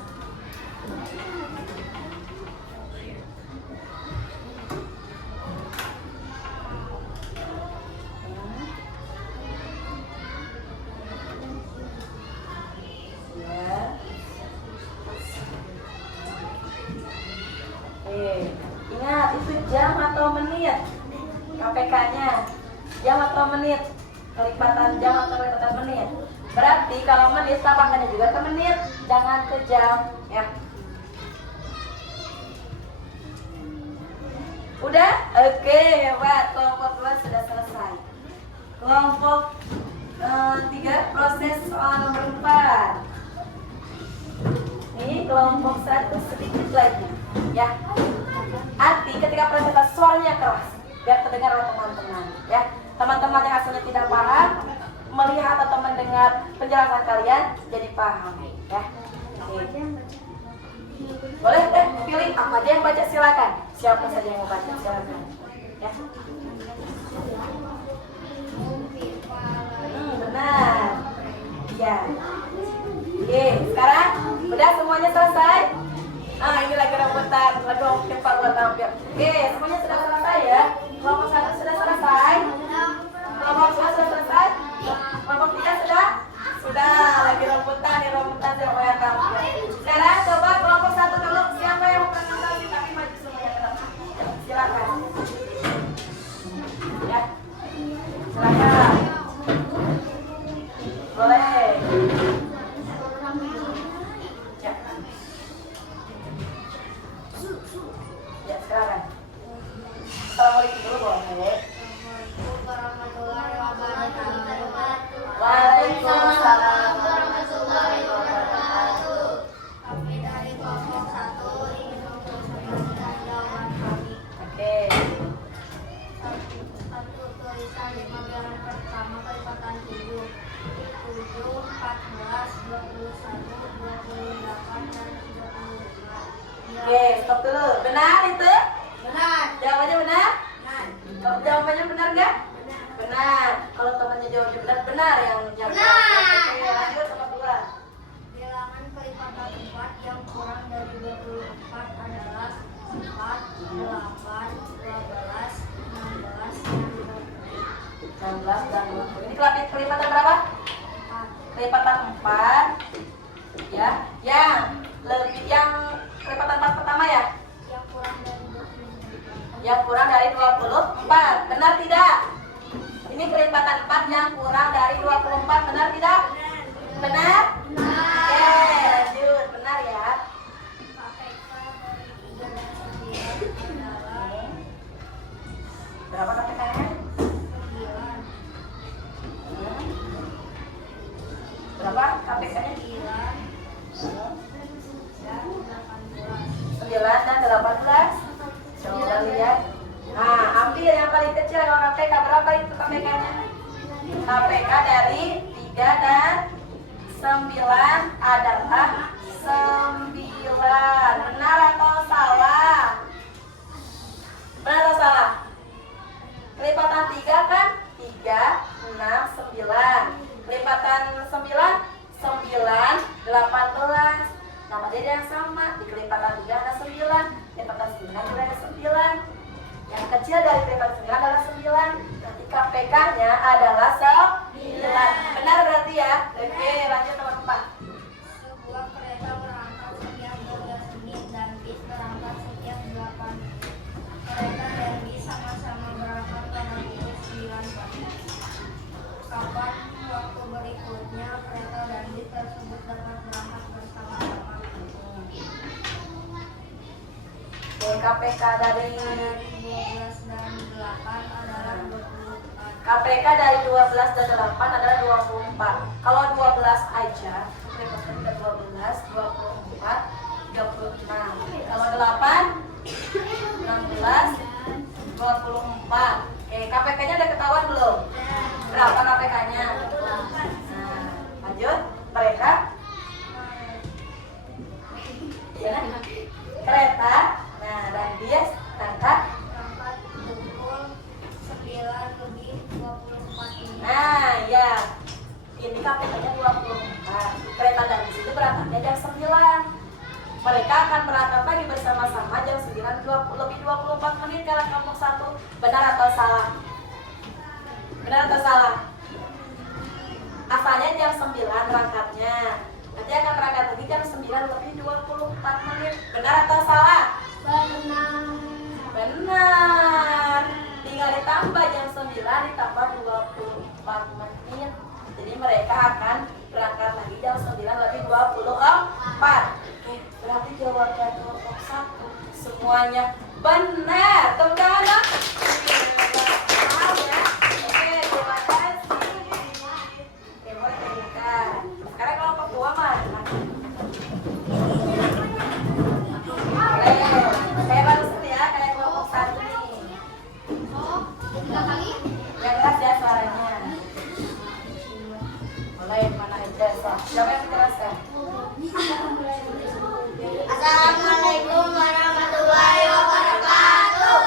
Ingat itu jam atau menit KPK-nya, jam atau menit, kelipatan jam atau kelipatan menit. Berarti kalau menit tambahkannya juga ke menit, jangan ke jam ya. Udah? Oke, hebat. Kelompok 2 sudah selesai. Kelompok 3 proses soal nomor 4. Ini kelompok 1 sedikit lagi ya. Hati ketika presentasi suaranya keras biar terdengar oleh teman-teman ya. Teman-teman yang asalnya tidak paham melihat atau mendengar penjelasan kalian jadi paham ya. Oke. Boleh pilih apa aja yang baca, silakan. Siapa saja yang mau baca silakan ya. Benar ya. Oke, sekarang udah semuanya selesai. Nah, ini lagi rebutan lagu cepat buat tampil. Oke, semuanya sudah selesai ya. Kelompok 1 sudah selesai. Kelompok 2 sudah selesai. Kelompok 3 sudah? Sudah, lagi rebutan siapa yang tampil. Sekarang coba kelompok 1 dulu. Siapa yang mau presentasi tapi maju semuanya ke depan. Silakan. Ya. Silakan. Boleh. Ya, silakan. Assalamualaikum dulu boleh. Waalaikumsalam warahmatullahi wabarakatuh. Kami dari kelompok 1 ingin mempresentasikan jawaban kami. Oke. Satu tulisan 5 bilangan pertama kelipatan 7, 14, 21, 28, dan 35. Oke, stop dulu. Benar itu? Benar. Jawabannya benar? Benar. Kalau jawabannya benar nggak? Benar. Kalau temannya jawabnya benar, benar yang jawab. Benar. Oke, lanjut sama 2. Bilangan kelipatan 4 yang kurang dari 24 adalah 4, 8, 12, 16, dan 16 dan 20. Ini kelipatan berapa? 4. Kelipatan 4. Ya, yang kelipatan 4 pertama ya? Yang kurang dari 24. Yang kurang dari 24. Benar tidak? Ini kelipatan 4 yang kurang dari 24. Benar tidak? Benar? Oke, lanjut. Benar ya. KPK dari 3 dan 9 adalah Berapa KPK-nya? 9. Berapa KPK-nya? 9 dan 18. 9 dan 18. Coba lihat. Nah, ambil yang paling kecil kalau KPK. Berapa itu KPK-nya? KPK dari 3 dan 9 adalah 9. Benar atau salah? Benar atau salah? Kelipatan 3 kan? 3, 6, 9. Kelipatan 9, 9, 18. Nama dia yang sama. Di kelipatan 3 ada 9. Kelipatan 9 juga ada 9. Yang kecil dari kelipatan 9 adalah 9. Nanti KPK-nya adalah 9. Benar berarti ya? Oke, lanjut nomor 4. Sebuah kereta berangkat setiap 12 menit dan bis berangkat setiap 8. Kereta dan bis sama-sama berangkat pada pukul KPK dari 12 dan 8 adalah 24. KPK dari 12 dan 8 adalah 24. Kalau 12 aja, KPK dari 12, 24, 36. Kalau 8, 16, 24. Oke, KPK-nya udah ketahuan belum? Berapa KPK-nya? Nah, lanjut. Mereka kereta. Nah, dan dia berangkat. Berangkat pukul 9 lebih 24 menit. Nah, ya. Ini KPK-nya 24. Kereta dari situ berangkatnya jam 9. Mereka akan berangkat lagi bersama-sama jam 9 lebih 24 menit ke arah kelompok 1. Benar atau salah? Benar atau salah? Asalnya jam 9 berangkatnya. Nanti akan berangkat lagi jam 9 lebih 24 menit. Benar atau salah? Benar. Tinggal ditambah jam 9 ditambah 24 menit. Jadi mereka akan berangkat lagi jam 9 lebih 24. Oke, berarti jawaban kelompok 1 semuanya benar. Tepuk tangan dong. Paham ya? Oke, terima kasih. Oke, boleh terbuka. Sekarang kelompok 2 mana? Boleh. Saya barusan ya, kayak kelompok 1 nih. Yang keras ya suaranya. Boleh, mana aja. Siapa yang menjelaskan? Assalamualaikum warahmatullahi wabarakatuh.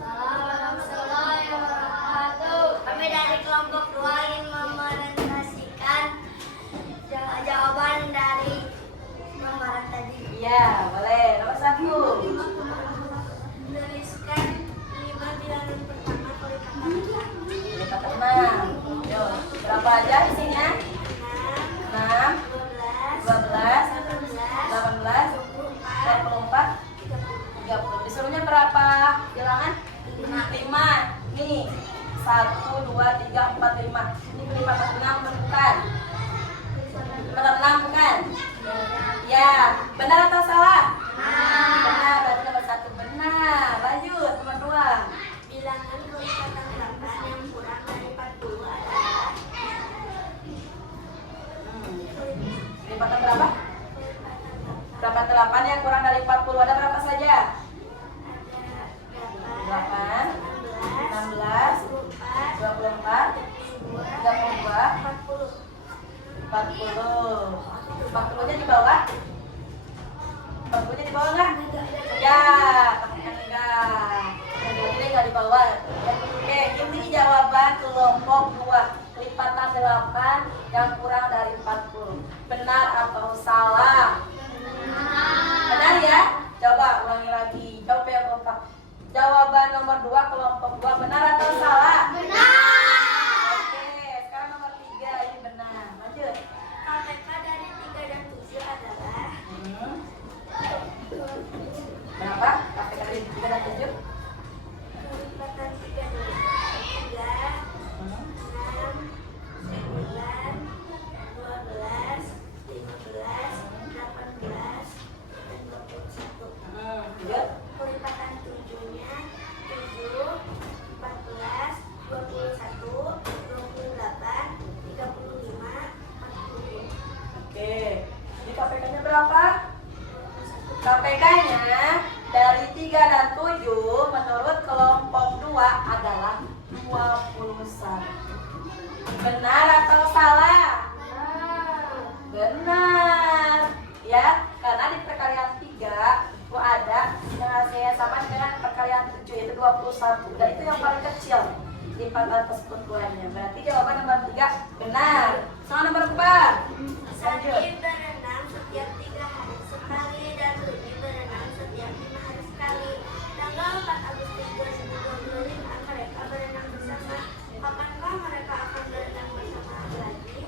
Warahmatullahi wabarakatuh. Kami dari kelompok 2 ingin memerintahkan jawaban dari lembaran tadi. Iya, boleh. Nomor 1. Tuliskan 5 bilangan pertama kali kata Lipat 6. Yuk, berapa aja isinya? 6, 12, 18, 24, 30. Disuruhnya berapa bilangan? 5. Nih, 1, 2, 3, 4, 5. Ini 5 ke 6 bukan? 5 ke 6 bukan? Ya, benar atau salah? Benar, berarti nomor 1 benar. Lanjut, nomor 2. Bilangan kelipatan 8 yang kurang dari 40 adalah Lipatan berapa? Berapa 8 yang kurang dari 40 ada berapa saja? 8, 16, 24, 32, 40. 40-nya di bawah? 40-nya di bawah nggak? Ya, temukan enggak. Ini nggak di bawah. Oke, ini jawaban kelompok 2. Lipatan 8 yang kurang dari 40. Benar atau salah? Benar ya? Coba ulangi lagi. Jawab yang kompak. Jawaban nomor 2 kelompok 2 benar atau salah? benar. Oke, sekarang nomor 3 ini benar. Lanjut. KPK dari 3 dan 7 adalah Berapa? KPK dari 3 dan 7? kelipatan 3 dari 3, 6, 9, 12, 15, 18, dan 21. Lanjut. Kelipatan 7-nya 7, 14, 21, 28, 35, 40. Oke. Ini KPK-nya berapa? KPK-nya dari 3 dan 7 menurut kelompok 2 adalah 21. Benar atau salah? Benar. Ya, karena di perkalian 3 itu ada yang hasilnya sama dengan perkalian 7 yaitu 21. Dan itu yang paling kecil lipatan persekutuannya. Berarti jawaban nomor 3 benar. Soal nomor 4. Lanjut. Sandi berenang setiap 3 hari sekali dan Rudi berenang setiap 5 hari sekali. Tanggal 4 Agustus 2025 mereka berenang bersama. Kapankah mereka akan berenang bersama lagi?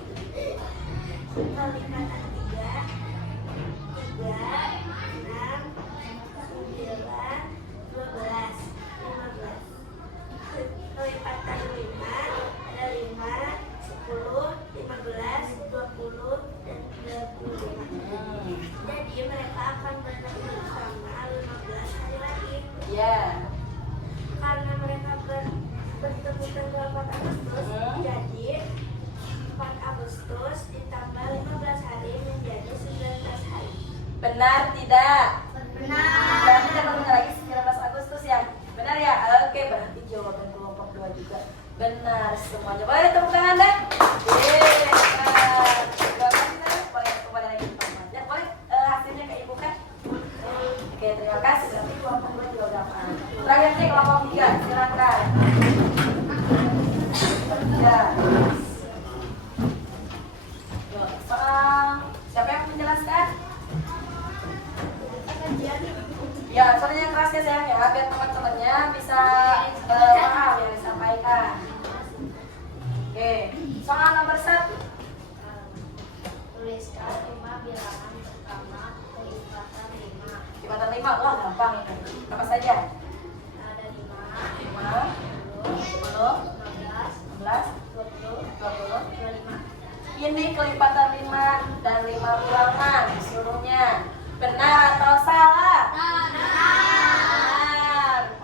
Kelipatan 3, 6, 9, 12, 15. Kelipatan 5 ada 5, 10, 15, 20, dan 35. Jadi mereka akan berenang bersama 15 hari Benar tidak? Benar. Berarti kita bentar lagi 19 Agustus ya? Benar ya? Oke, berarti jawaban kelompok 2 juga benar semuanya. Boleh tepuk tangan deh? Yeay, benar. Terima kasih deh. Boleh kembali lagi ke tempat. Ya, boleh hasilnya ke ibu kan? Oke, terima kasih. Berarti kelompok 2 juga udah paham. Terakhir nih kelompok 3, silakan. Ya. Yuk, siapa yang menjelaskan? Ya, suaranya keras ya sayang ya, biar teman-temannya bisa paham yang disampaikan. Oke, soal nomor 1. Tuliskan 5 bilangan pertama kelipatan 5. Kelipatan 5, wah gampang ini. Apa saja? Ada 5, 5, 10, 15, 15, 20, 20. 25. Ini kelipatan 5 dan 5 bilangan disuruhnya. Benar atau salah? Benar.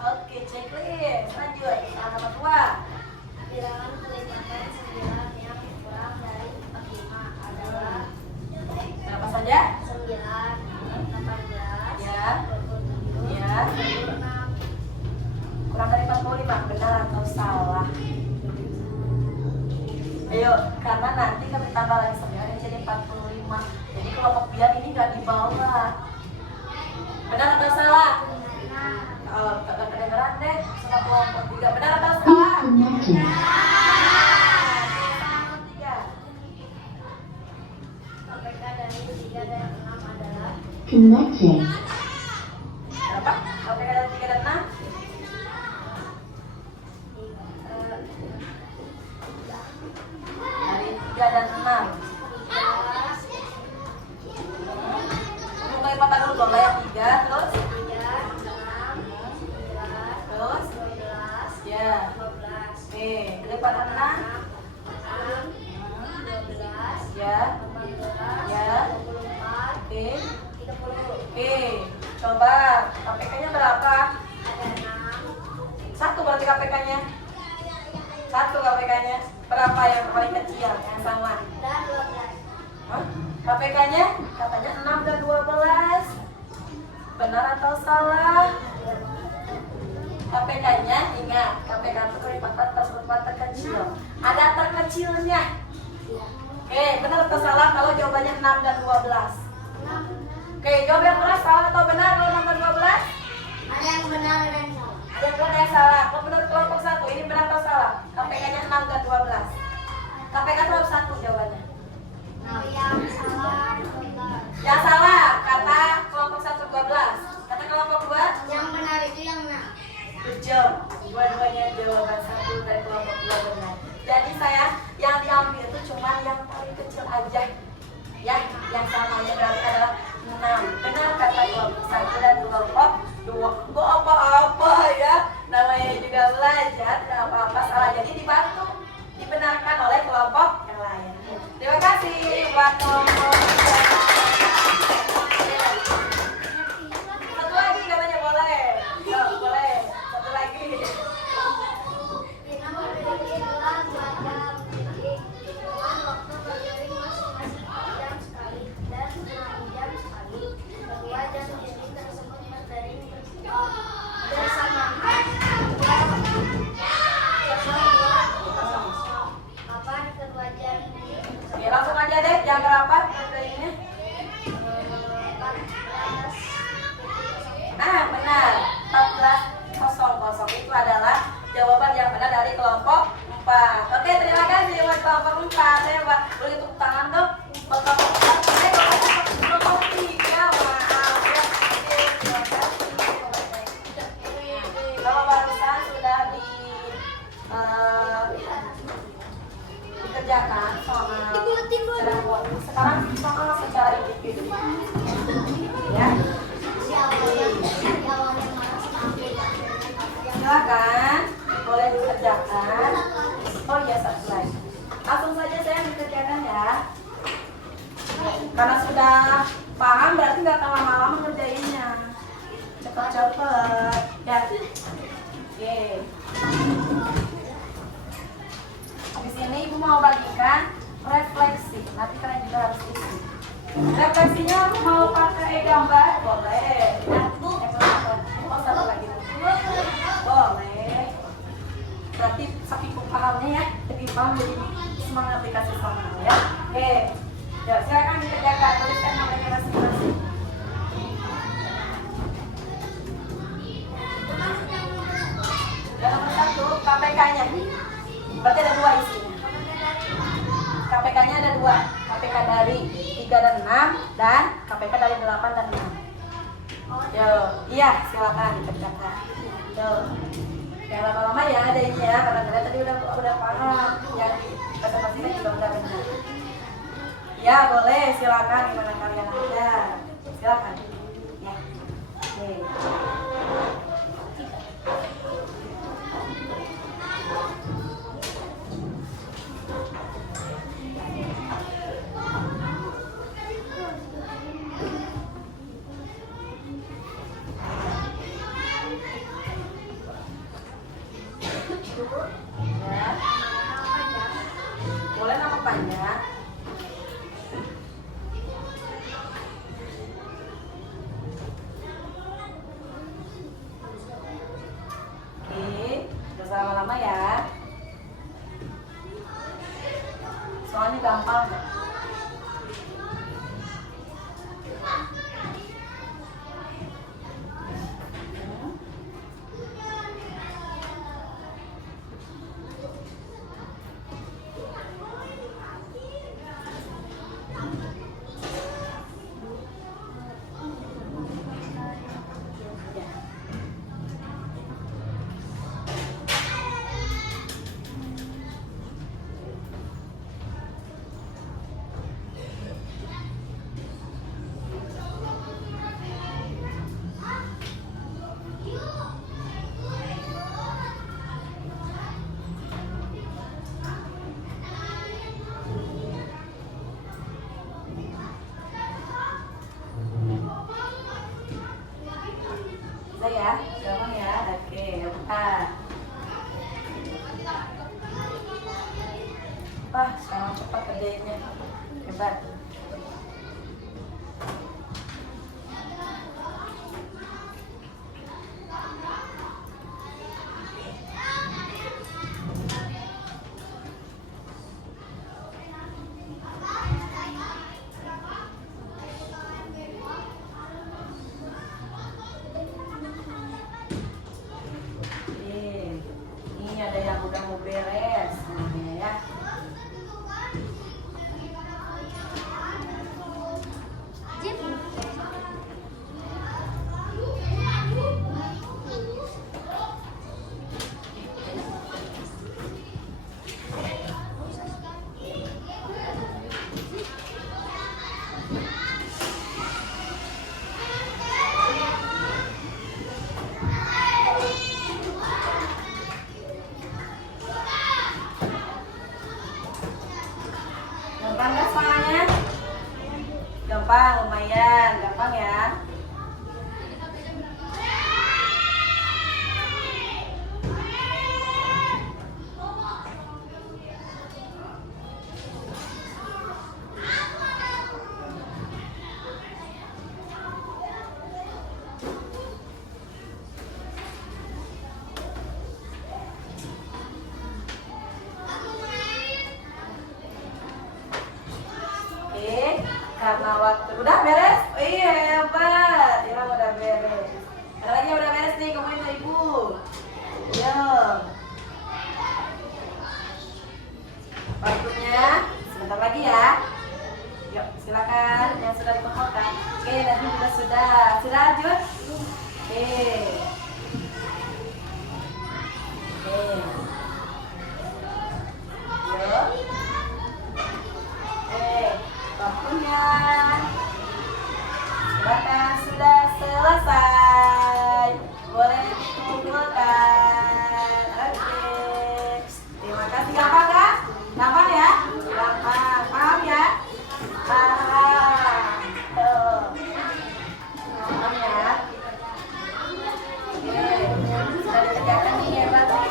Oke, checklist. Lanjut. Soal nomor 2. Bilangan kelipatan 9 yang kurang dari 45 adalah Apa saja? 9, 18, Ya. 27, Ya. 26. Kurang dari 45. Benar atau salah? Ayo, karena nanti kami tambah lagi 9 jadi 45. Jadi kelompok biar ini nggak dibawa. Benar atau salah? Oh, tak kedengeran deh. Sama kelompok 3. Benar atau salah? KPK dari 3 dan 6 adalah Connected. Berapa? KPK dari 3 dan 6? Dari 3 dan 6. Mulai patah dulu dong, yang 3 terus 3, 6, 9, 11, terus ya. 12, Oke, kelipatan 6 12, ya. 18, Ya. 24, Oke. 30. Oke, coba KPK-nya berapa? Ada 6, 1 berarti KPK-nya. 1 KPK-nya. Berapa yang paling kecil yang sama? dan 12. Hah? KPK-nya katanya 6 dan 12. Benar atau salah? KPK-nya ingat, KPK itu kelipatan terberupa terkecil. Ada terkecilnya. Oke, benar atau salah kalau jawabannya 6 dan 12? Oke, jawab yang keras salah atau benar kalau 6 dan 12? Ada yang benar dan salah. Ada yang benar ada yang salah. Kalau menurut kelompok 1 ini benar atau salah? KPK-nya 6 dan 12. KPK itu harus 1 jawabannya. Yang salah 12. Yang salah kata kelompok 1 12. Kata kelompok 2 Yang benar itu yang benar. betul. Dua-duanya jawaban 1 dan kelompok 2 benar. Jadi saya yang diambil itu cuma yang paling kecil aja. Ya, yang samanya berarti adalah 6. Benar kata kelompok 1 dan kelompok 2. Kok apa-apa ya? Namanya juga belajar, tidak apa-apa salah. Jadi dibantu, dibenarkan oleh kelompok yang lain. Terima kasih buat kelompok. Satu lagi katanya boleh. Yuk, boleh. Satu lagi. Kita memiliki 2 jam. Hitungan waktu berdiri masing-masing 4 jam sekali dan 6 jam sekali. Kedua jam diri tersebut berdiri bersamaan. Kapan kedua jam ini? Oke, langsung aja deh. Jam berapa berdirinya? 14. Nah, benar. 14.00 itu adalah jawaban yang benar dari kelompok 4. Oke, terima kasih buat kelompok 4. Saya boleh tepuk tangan dong. Buat kelompok 4. Kelompok 3. Maaf ya. Oke, terima kasih. Kalau barusan sudah dikerjakan sama sekarang soal secara individu. Ya. Silakan, boleh dikerjakan. Oh iya, satu lagi. Langsung saja saya dikerjakan ya. Karena sudah paham berarti nggak akan lama-lama ngerjainnya. Cepet-cepet. Ya. Oke. Habis ini ibu mau bagikan refleksi. Nanti kalian juga harus isi. Refleksinya mau pakai gambar boleh. Ya, oh, satu lagi. Boleh. Berarti sapi pahamnya ya, lebih paham jadi semangat dikasih semangat ya. Oke. Ya, silakan dikerjakan, tuliskan namanya masing-masing. Dan nomor 1 KPK-nya. Berarti ada 2 isinya. KPK-nya ada 2. KPK dari 3 dan 6 dan KPK dari 8 dan 6. Yo, iya silakan dikerjakan. Tuh. Jangan lama-lama ya ada ini ya, karena kalian tadi udah paham yang bahasa-bahasanya juga udah benar. Ya boleh, silakan gimana kalian aja. Silakan. Ya. Oke. Ya. Boleh nama panjang. Oke, bersama-lama ya. Soalnya gampang. Bisa ya, gampang ya. Oke, bukan. Wah, sekarang cepat kerjainnya. Hebat. Ini ada yang udah mau beres namanya ya. Gampang nggak soalnya? Gampang, lumayan, gampang ya. Karena waktu udah beres, oh, iya hebat, ya udah beres. Ada lagi yang udah beres nih, ngomongin sama ibu. Yo, waktunya sebentar lagi ya. Yuk silakan yang sudah dikumpulkan. Oke, nanti juga sudah lanjut. Oke. Yuk. Waktunya silakan sudah selesai, boleh dikumpulkan. Oke, terima kasih. Gampang nggak? Gampang ya? Gampang, paham ya? Paham. Tuh, gampang ya? Oke, sudah dikerjakan nih hebat nih.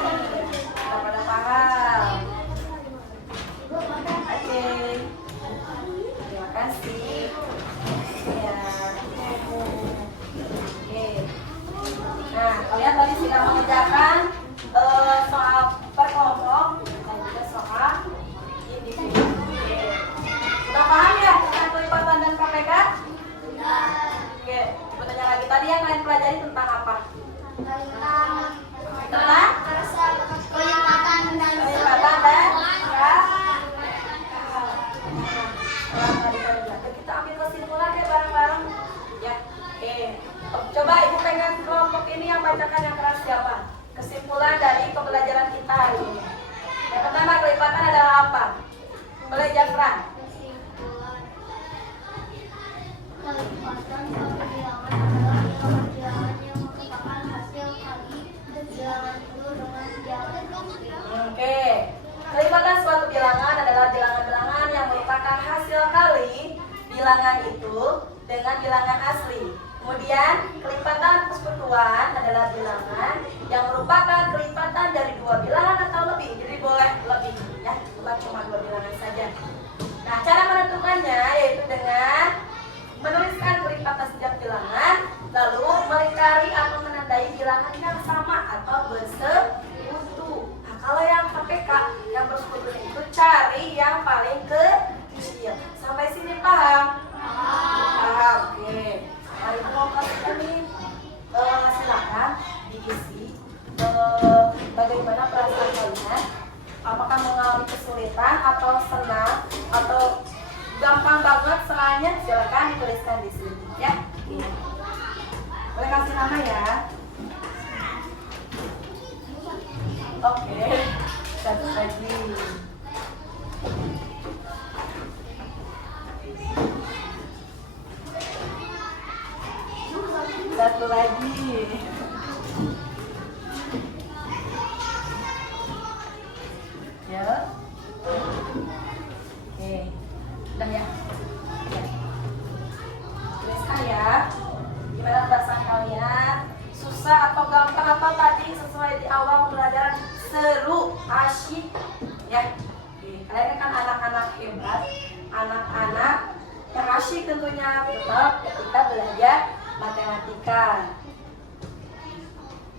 tadi yang kalian pelajari tentang apa? Tentang kelipatan dan kelipatan dan kita ambil kesimpulan ya bareng-bareng. Ya, oke. Coba ibu pengen kelompok ini yang bacakan yang keras siapa? Kesimpulan dari pembelajaran kita hari ini. Yang pertama, kelipatan adalah apa? Boleh Jafran? kelipatan bilangan adalah bilangan yang merupakan hasil kali bilangan dulu dengan bilangan asli. Oke. Kelipatan suatu bilangan adalah bilangan-bilangan yang merupakan hasil kali bilangan itu dengan bilangan asli. Kemudian, kelipatan persekutuan adalah bilangan yang merupakan kelipatan dari dua bilangan atau lebih. Jadi boleh lebih, ya, bukan cuma dua bilangan saja. Nah, cara menentukannya yaitu dengan menuliskan kelipatan setiap bilangan, lalu melingkari atau menandai bilangan yang sama atau bersekutu. Nah, kalau yang KPK yang bersekutu itu cari yang paling kecil. Sampai sini paham? Paham. Oke. Mari kelompok ini silakan diisi bagaimana perasaan kalian. Apakah mengalami kesulitan atau senang atau gampang banget soalnya? Silakan dituliskan di sini, ya. Boleh kasih nama ya. Oke. Satu lagi. Satu lagi. Ya. Oke. Udah ya. Tuliskan ya. Gimana perasaan kalian? Susah atau gampang apa tadi sesuai di awal pembelajaran? Seru, asyik, ya. Oke. Kalian kan anak-anak hebat, anak-anak yang asyik tentunya tetap ketika belajar matematika.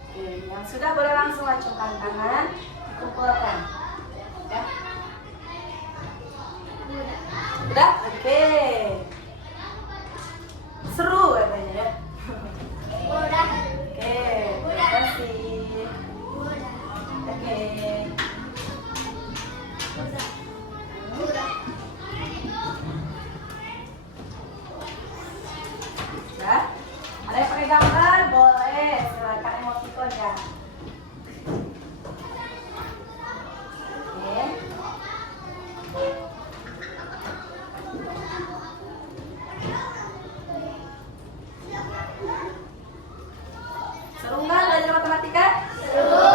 Oke, yang sudah boleh langsung acungkan tangan, kumpulkan. Ya. Udah? Oke. Seru katanya ya. Udah. Oke, terima kasih. Oke. Ya. Ada yang pakai gambar? Boleh. Silakan emoticon ya. Oke. Seru nggak belajar matematika? Seru.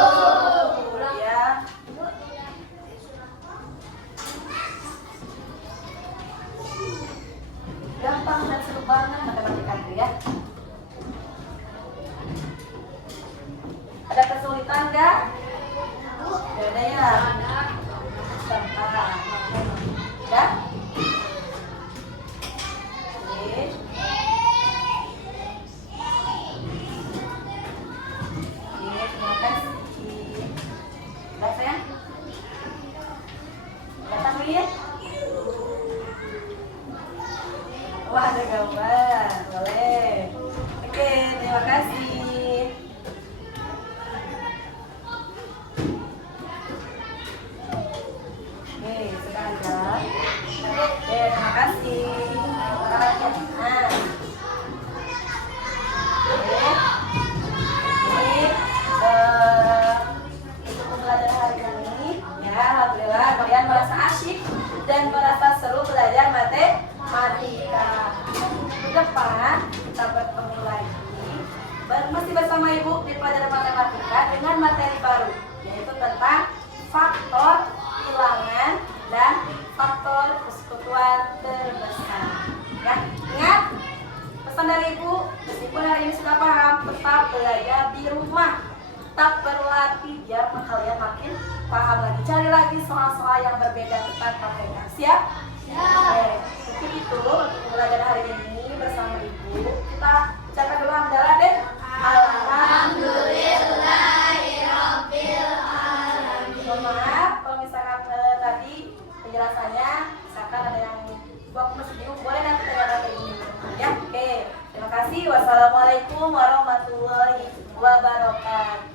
Ya. Gampang dan seru banget matematika itu ya. Ada kesulitan nggak? Gak ada ya? Gampang. Ya? Oke. Terima kasih. Udah sayang? Datang lihat. Wah, ada gambar. Boleh. Oke, terima kasih. Oke, sekarang. Oke, terima kasih. Nah. Oke. Ini untuk pembelajaran hari ini, ya, alhamdulillah kalian merasa asyik dan merasa seru belajar matematika. Ke depan kita bertemu lagi masih bersama Ibu di pelajaran matematika dengan materi baru, yaitu tentang faktor bilangan dan faktor persekutuan terbesar. Ya, ingat pesan dari Ibu, meskipun hari ini sudah paham, tetap belajar di rumah, tetap berlatih biar kalian makin paham lagi. Cari lagi soal-soal yang berbeda tentang KPK. Siap? Oke, mungkin itu untuk pembelajaran hari ini bersama Ibu. Kita ucapkan dulu hamdalah deh. Alhamdulillahirabbil alamin. Mohon maaf kalau misalkan tadi penjelasannya misalkan ada yang Ibu aku masih bingung, boleh nanti tanya lagi ini. Ya, oke. Terima kasih. kasih. Wassalamualaikum warahmatullahi wabarakatuh.